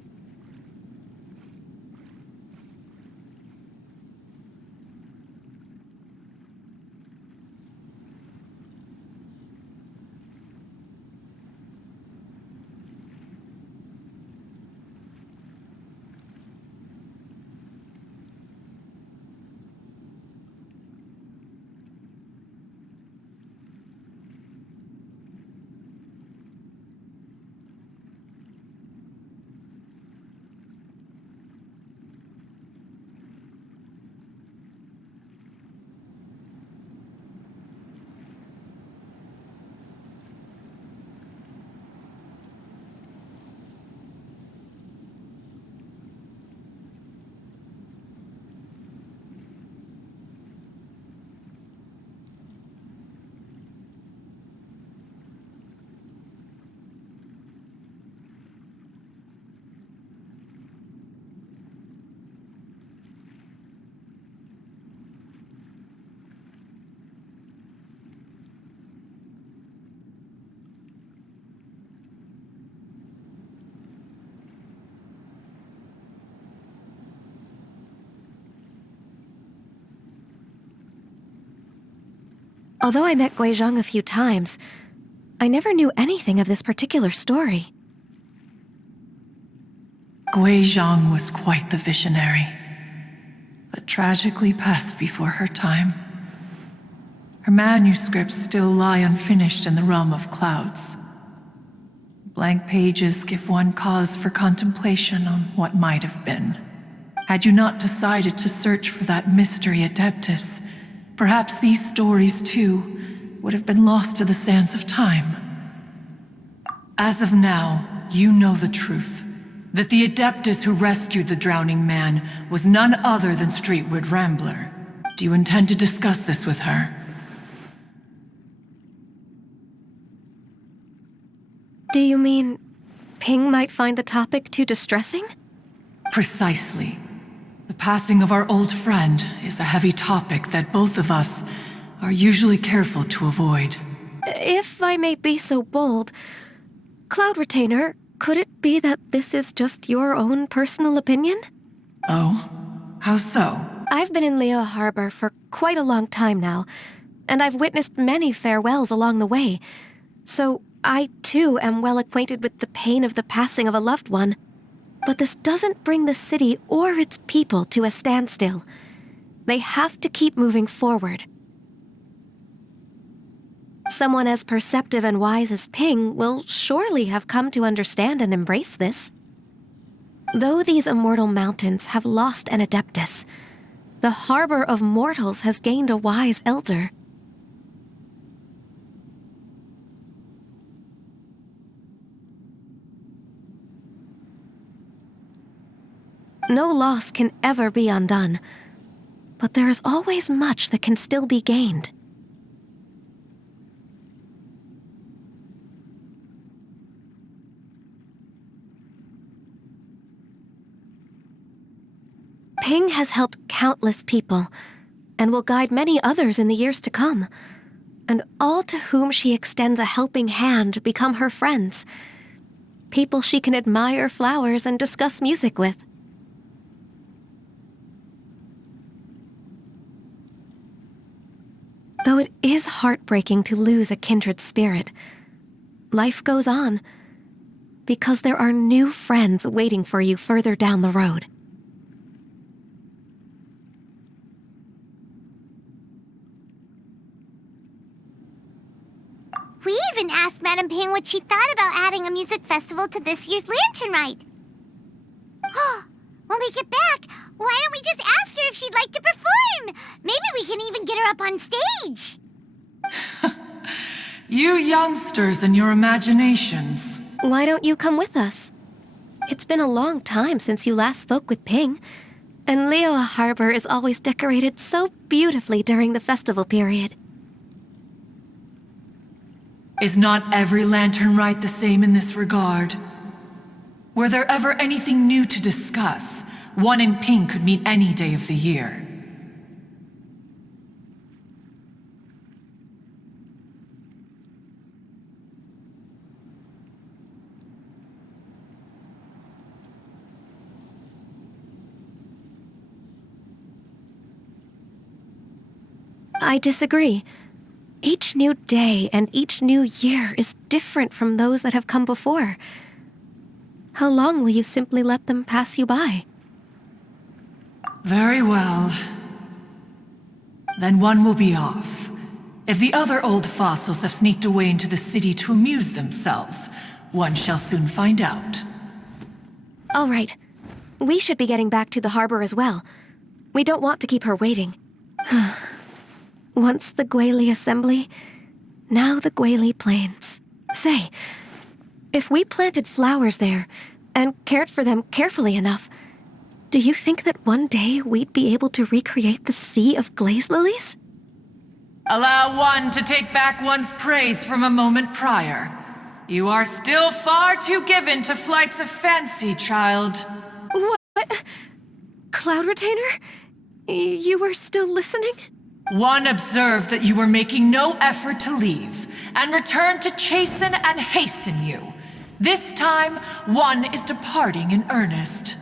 Although I met Guizhong a few times, I never knew anything of this particular story. Guizhong was quite the visionary, but tragically passed before her time. Her manuscripts still lie unfinished in the realm of clouds. Blank pages give one cause for contemplation on what might have been. Had you not decided to search for that mystery Adeptus, perhaps these stories, too, would have been lost to the sands of time. As of now, you know the truth. That the Adeptus who rescued the drowning man was none other than Streetward Rambler. Do you intend to discuss this with her? Do you mean Ping might find the topic too distressing? Precisely. The passing of our old friend is a heavy topic that both of us are usually careful to avoid. If I may be so bold, Cloud Retainer, could it be that this is just your own personal opinion? Oh? How so? I've been in Liyue Harbor for quite a long time now, and I've witnessed many farewells along the way, so I too am well acquainted with the pain of the passing of a loved one. But this doesn't bring the city or its people to a standstill. They have to keep moving forward. Someone as perceptive and wise as Ping will surely have come to understand and embrace this. Though these immortal mountains have lost an Adeptus, the harbor of mortals has gained a wise elder. No loss can ever be undone, but there is always much that can still be gained. Ping has helped countless people, and will guide many others in the years to come, and all to whom she extends a helping hand become her friends, people she can admire flowers and discuss music with. Though it is heartbreaking to lose a kindred spirit, life goes on, because there are new friends waiting for you further down the road. We even asked Madame Ping what she thought about adding a music festival to this year's Lantern Rite. When we get back, why don't we just ask her if she'd like to perform? Maybe we can even get her up on stage. You youngsters and your imaginations. Why don't you come with us? It's been a long time since you last spoke with Ping, and Liyue Harbor is always decorated so beautifully during the festival period. Is not every Lantern Rite the same in this regard? Were there ever anything new to discuss, one in Ping could meet any day of the year. I disagree. Each new day and each new year is different from those that have come before. How long will you simply let them pass you by? Very well. Then one will be off. If the other old fossils have sneaked away into the city to amuse themselves, one shall soon find out. All right. We should be getting back to the harbor as well. We don't want to keep her waiting. Once the Guili Assembly, now the Guili Plains. Say, if we planted flowers there and cared for them carefully enough, do you think that one day we'd be able to recreate the sea of glaze lilies? Allow one to take back one's praise from a moment prior. You are still far too given to flights of fancy, child. What? Cloud Retainer? You were still listening? One observed that you were making no effort to leave, and returned to chasten and hasten you. This time, one is departing in earnest.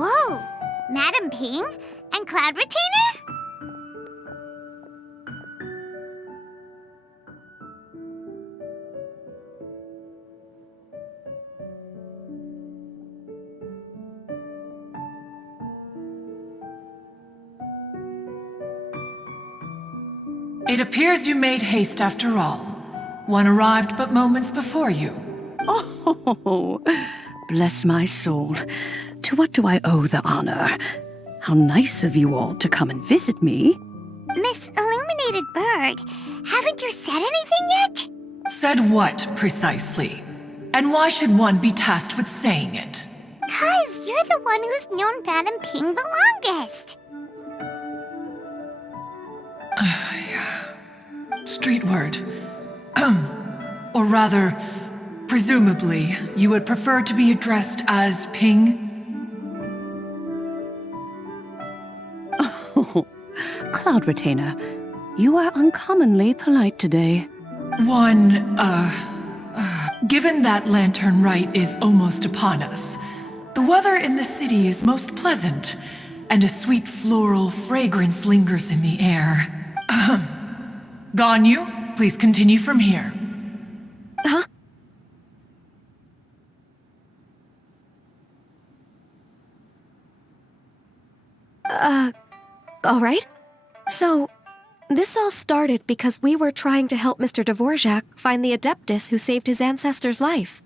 Whoa! Madam Ping? And Cloud Retainer? It appears you made haste after all. One arrived but moments before you. Oh, bless my soul. To what do I owe the honor? How nice of you all to come and visit me. Miss Illuminated Bird, haven't you said anything yet? Said what, precisely? And why should one be tasked with saying it? 'Cause you're the one who's known Madam Ping the longest. Street word. Or rather, presumably, you would prefer to be addressed as Ping? Oh, Cloud Retainer, you are uncommonly polite today. Given that Lantern Rite is almost upon us, the weather in the city is most pleasant, and a sweet floral fragrance lingers in the air. Ganyu, please continue from here. Huh? All right. So, this all started because we were trying to help Mr. Dvorak find the Adeptus who saved his ancestor's life.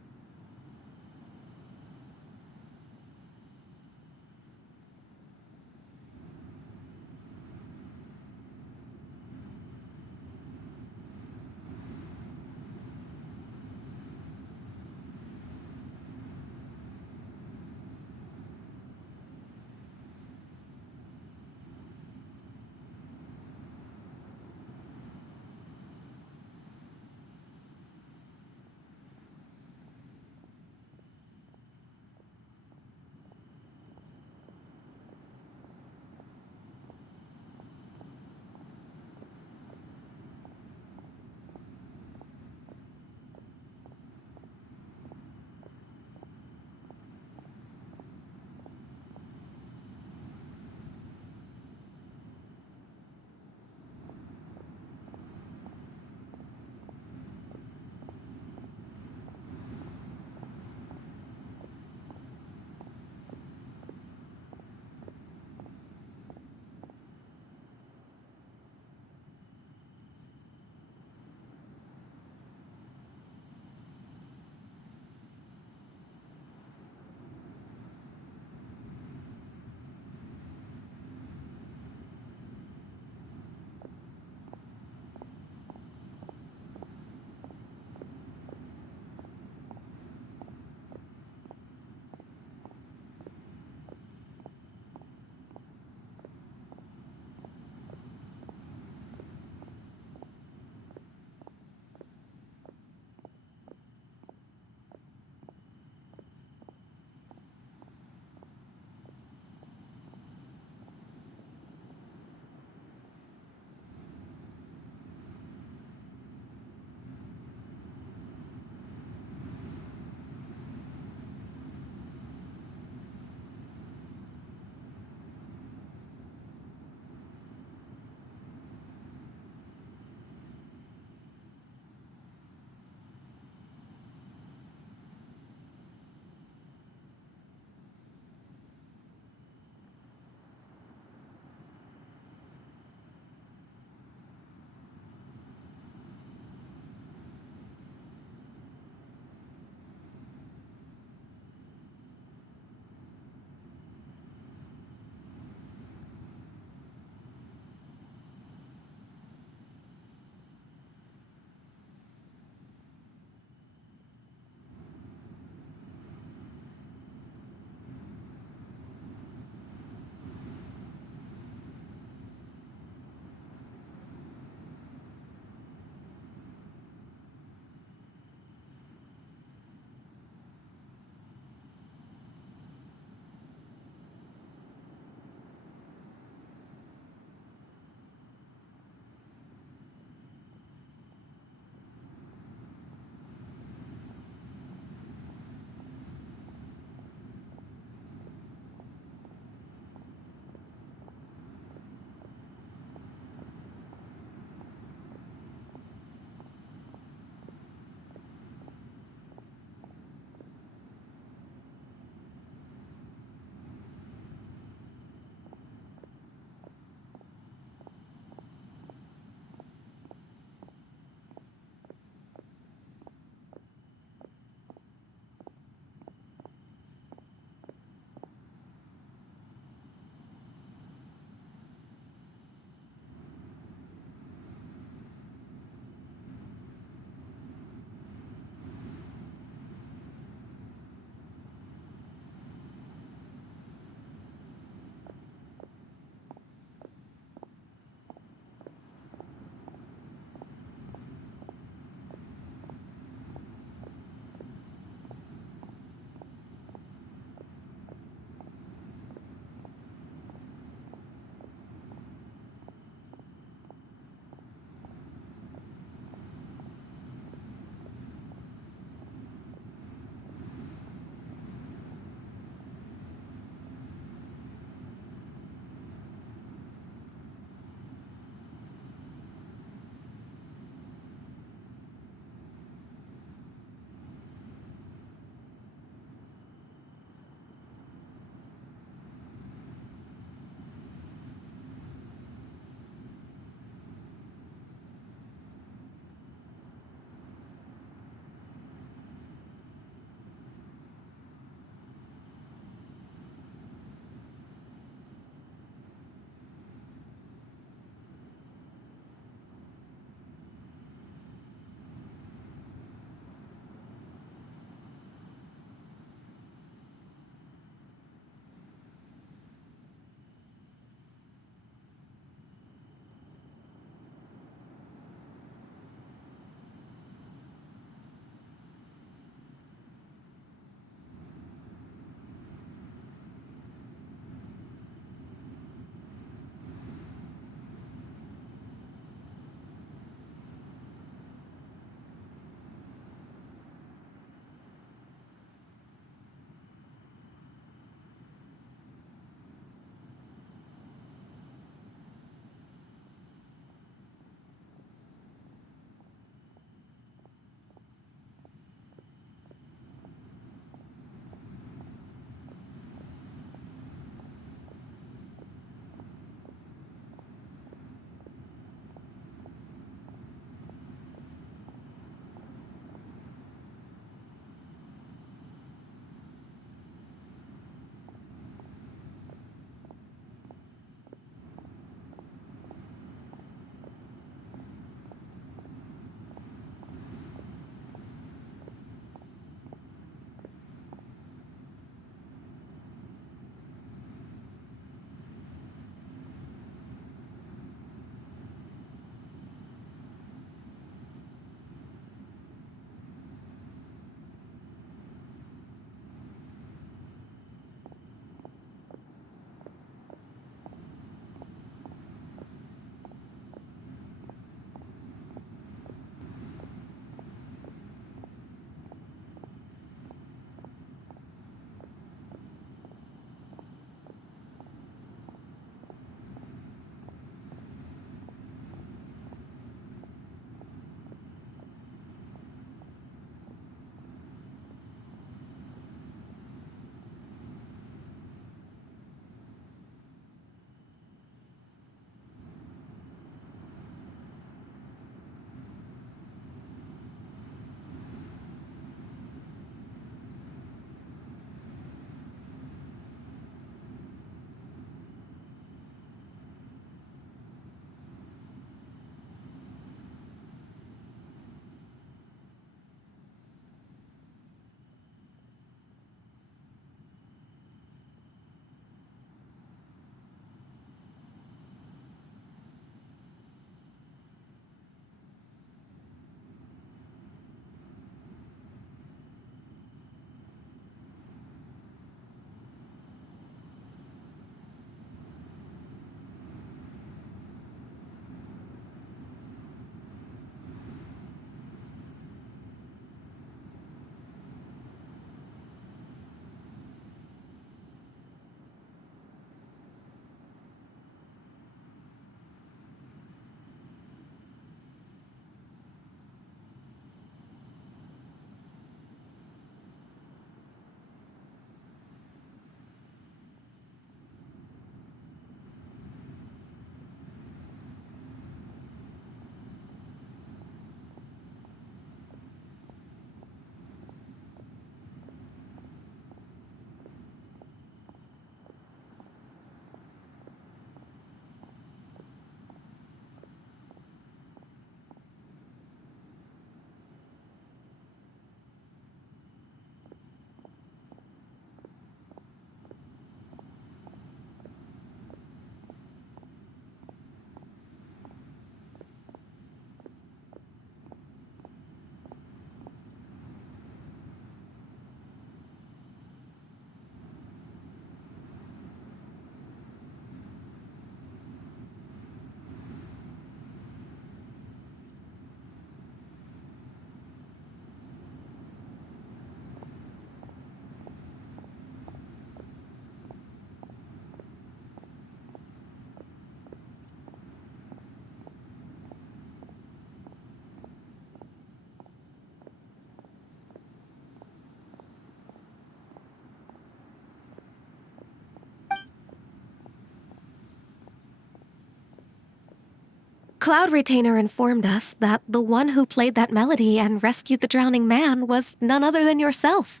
Cloud Retainer informed us that the one who played that melody and rescued the drowning man was none other than yourself.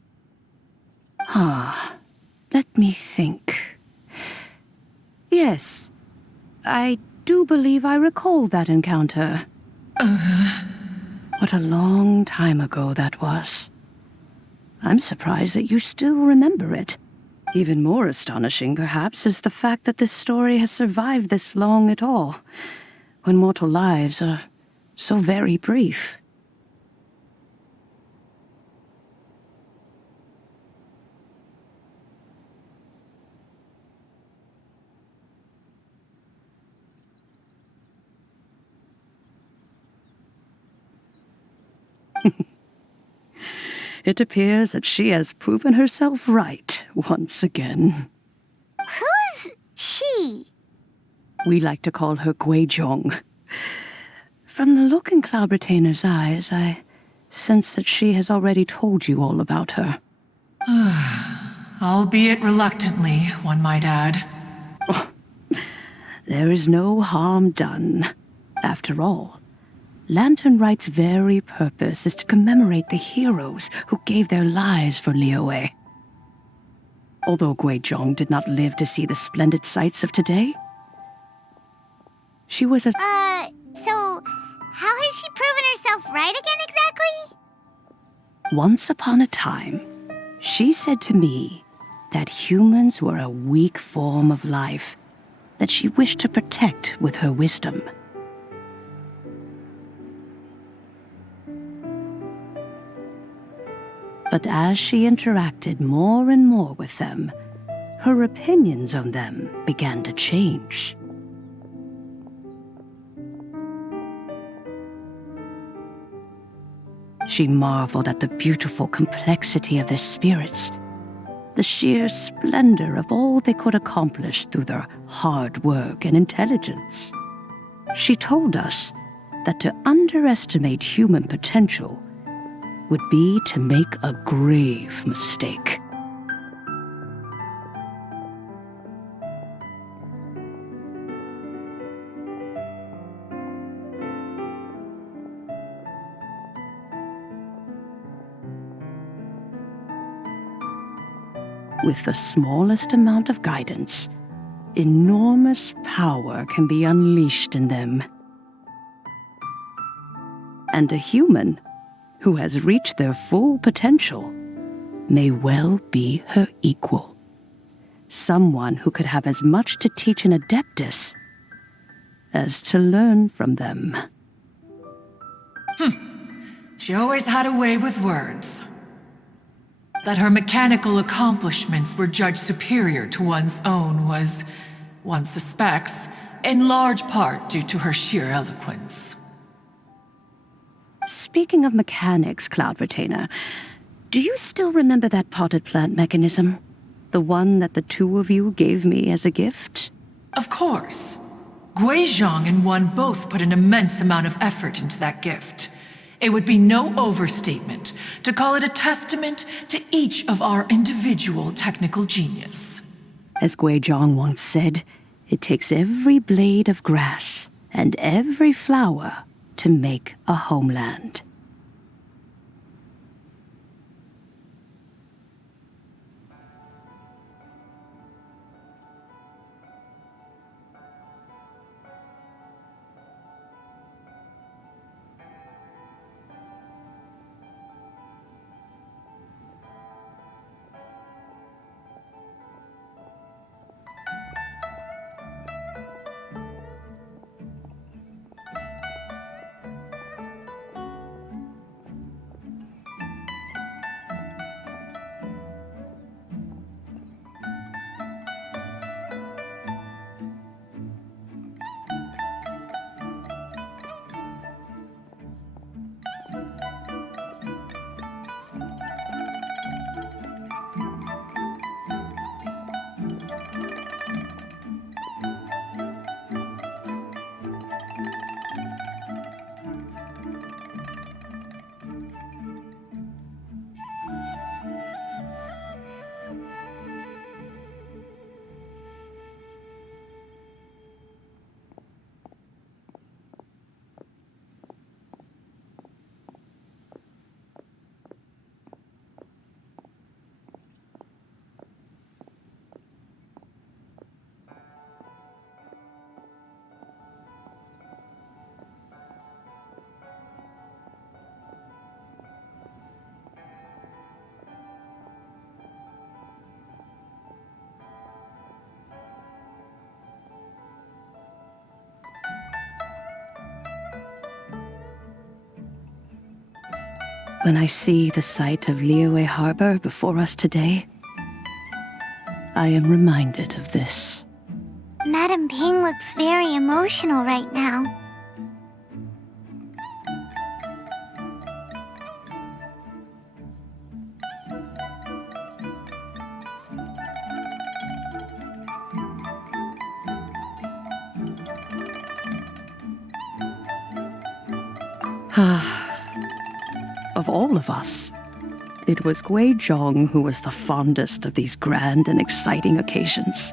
Let me think. Yes, I do believe I recall that encounter. What a long time ago that was. I'm surprised that you still remember it. Even more astonishing, perhaps, is the fact that this story has survived this long at all, when mortal lives are so very brief. It appears that she has proven herself right once again. Who's she? We like to call her Guizhong. From the look in Cloud Retainer's eyes, I sense that she has already told you all about her. Albeit reluctantly, one might add. There is no harm done. After all, Lantern Right's very purpose is to commemorate the heroes who gave their lives for Liyue. Although Guizhong did not live to see the splendid sights of today, she was a... So how has she proven herself right again exactly? Once upon a time, she said to me that humans were a weak form of life that she wished to protect with her wisdom. But as she interacted more and more with them, her opinions on them began to change. She marveled at the beautiful complexity of their spirits, the sheer splendor of all they could accomplish through their hard work and intelligence. She told us that to underestimate human potential would be to make a grave mistake. With the smallest amount of guidance, enormous power can be unleashed in them. And a human who has reached their full potential may well be her equal. Someone who could have as much to teach an adeptus as to learn from them. She always had a way with words. That her mechanical accomplishments were judged superior to one's own was, one suspects, in large part due to her sheer eloquence. Speaking of mechanics, Cloud Retainer, do you still remember that potted plant mechanism? The one that the two of you gave me as a gift? Of course. Guizhong and one both put an immense amount of effort into that gift. It would be no overstatement to call it a testament to each of our individual technical genius. As Guizhong once said, it takes every blade of grass and every flower to make a homeland. When I see the sight of Liyue Harbor before us today, I am reminded of this. Madam Ping looks very emotional right now. Of all of us, it was Gui Zhong who was the fondest of these grand and exciting occasions.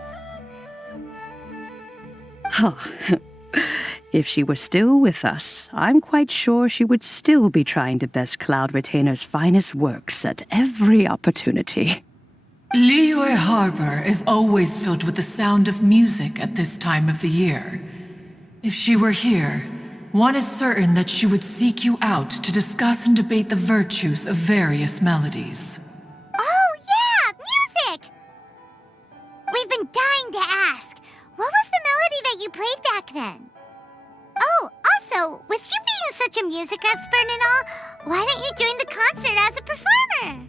If she were still with us, I'm quite sure she would still be trying to best Cloud Retainer's finest works at every opportunity. Liyue Harbor is always filled with the sound of music at this time of the year. If she were here, one is certain that she would seek you out to discuss and debate the virtues of various melodies. Oh, yeah! Music! We've been dying to ask. What was the melody that you played back then? Oh, also, with you being such a music expert and all, why don't you join the concert as a performer?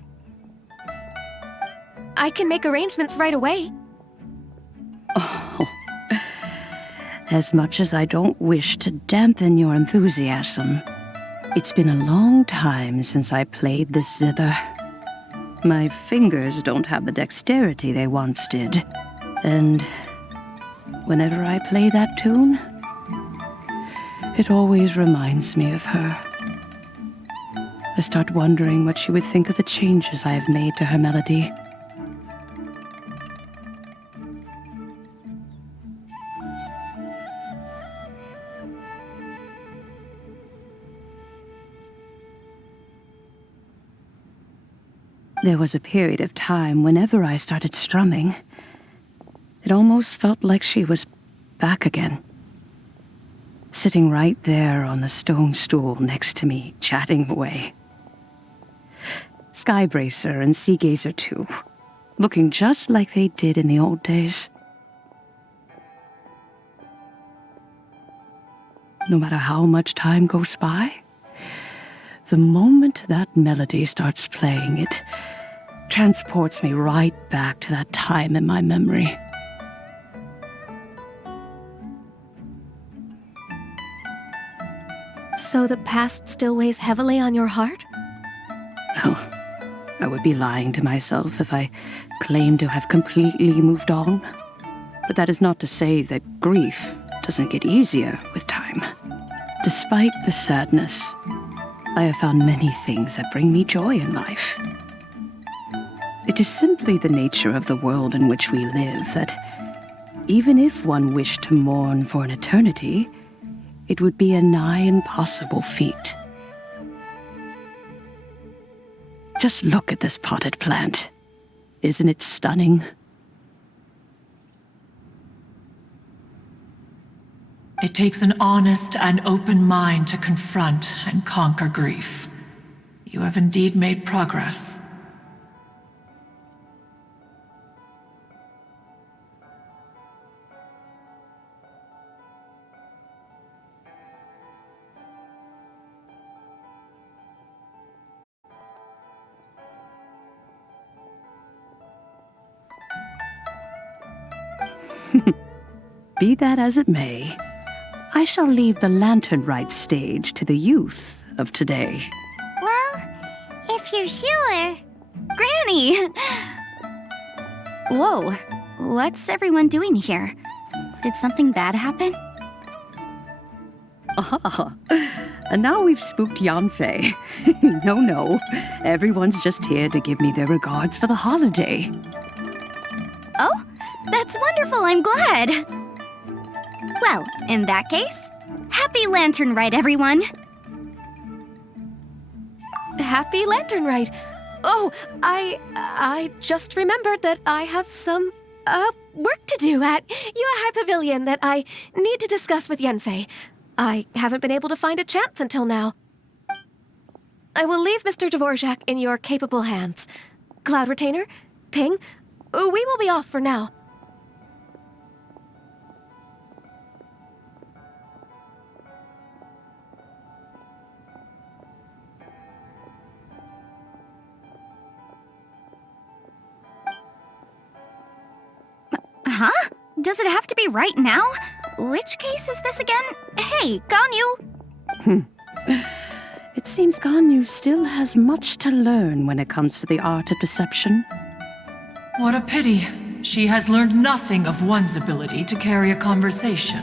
I can make arrangements right away. As much as I don't wish to dampen your enthusiasm, it's been a long time since I played the zither. My fingers don't have the dexterity they once did, and whenever I play that tune, it always reminds me of her. I start wondering what she would think of the changes I have made to her melody. There was a period of time whenever I started strumming, it almost felt like she was back again. Sitting right there on the stone stool next to me, chatting away. Skybracer and Seagazer too, looking just like they did in the old days. No matter how much time goes by, the moment that melody starts playing, it transports me right back to that time in my memory. So the past still weighs heavily on your heart? Oh, I would be lying to myself if I claimed to have completely moved on. But that is not to say that grief doesn't get easier with time. Despite the sadness, I have found many things that bring me joy in life. It is simply the nature of the world in which we live that even if one wished to mourn for an eternity, it would be a nigh impossible feat. Just look at this potted plant. Isn't it stunning? It takes an honest and open mind to confront and conquer grief. You have indeed made progress. Be that as it may, I shall leave the lantern rite stage to the youth of today. Well, if you're sure. Granny! Whoa, what's everyone doing here? Did something bad happen? Ah, and now we've spooked Yanfei. No, everyone's just here to give me their regards for the holiday. Oh, that's wonderful, I'm glad! Well, in that case, happy Lantern Rite, everyone! Happy Lantern Rite! Oh, I just remembered that I have some, work to do at Yuehai Pavilion that I need to discuss with Yanfei. I haven't been able to find a chance until now. I will leave Mr. Dvorak in your capable hands. Cloud Retainer, Ping, we will be off for now. Huh? Does it have to be right now? Which case is this again? Hey, Ganyu! It seems Ganyu still has much to learn when it comes to the art of deception. What a pity. She has learned nothing of one's ability to carry a conversation.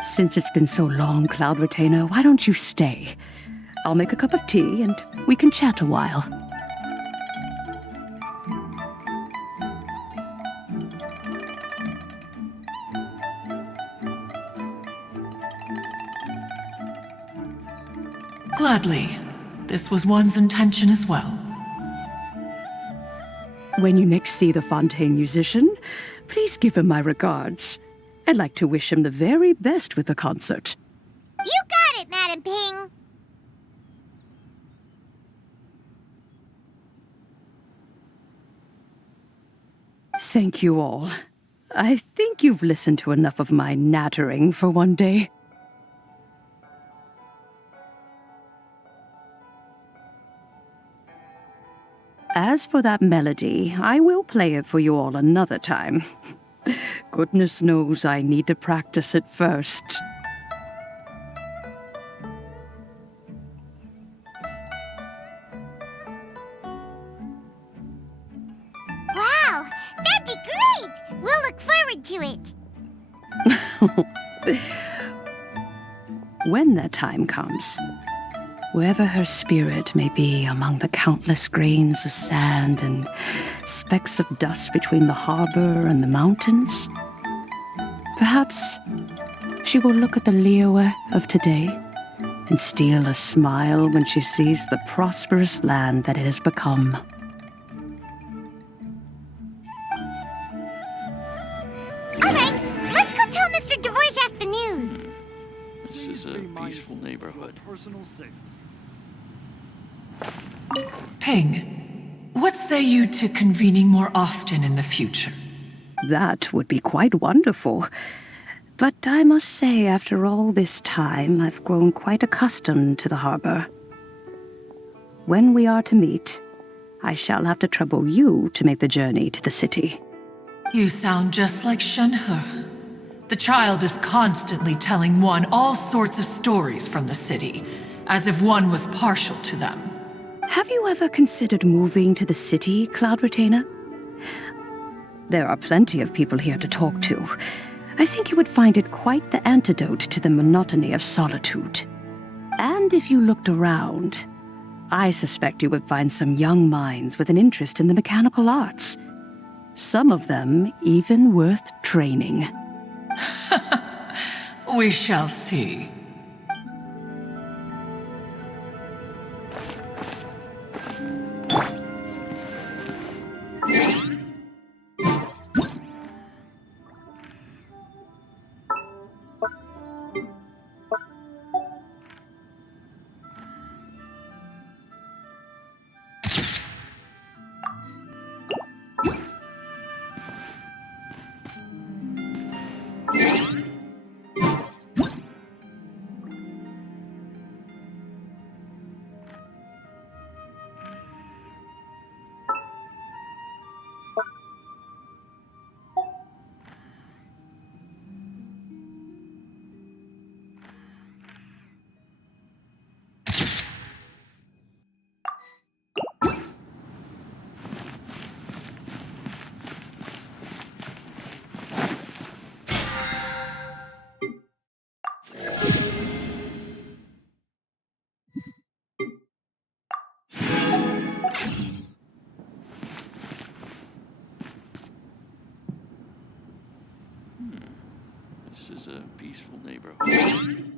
Since it's been so long, Cloud Retainer, why don't you stay? I'll make a cup of tea and we can chat a while. Gladly. This was one's intention as well. When you next see the Fontaine musician, please give him my regards. I'd like to wish him the very best with the concert. You got it, Madam Ping. Thank you all. I think you've listened to enough of my nattering for one day. As for that melody, I will play it for you all another time. Goodness knows I need to practice it first. Wow, that'd be great! We'll look forward to it. When that time comes, wherever her spirit may be among the countless grains of sand and specks of dust between the harbor and the mountains, perhaps she will look at the Liyue of today and steal a smile when she sees the prosperous land that it has become. All right, let's go tell Mr. Dvorak the news. This is a peaceful neighborhood. Ping, what say you to convening more often in the future? That would be quite wonderful. But I must say, after all this time, I've grown quite accustomed to the harbor. When we are to meet, I shall have to trouble you to make the journey to the city. You sound just like Shenhe. The child is constantly telling one all sorts of stories from the city, as if one was partial to them. Have you ever considered moving to the city, Cloud Retainer? There are plenty of people here to talk to. I think you would find it quite the antidote to the monotony of solitude. And if you looked around, I suspect you would find some young minds with an interest in the mechanical arts. Some of them even worth training. We shall see. This is a peaceful neighborhood.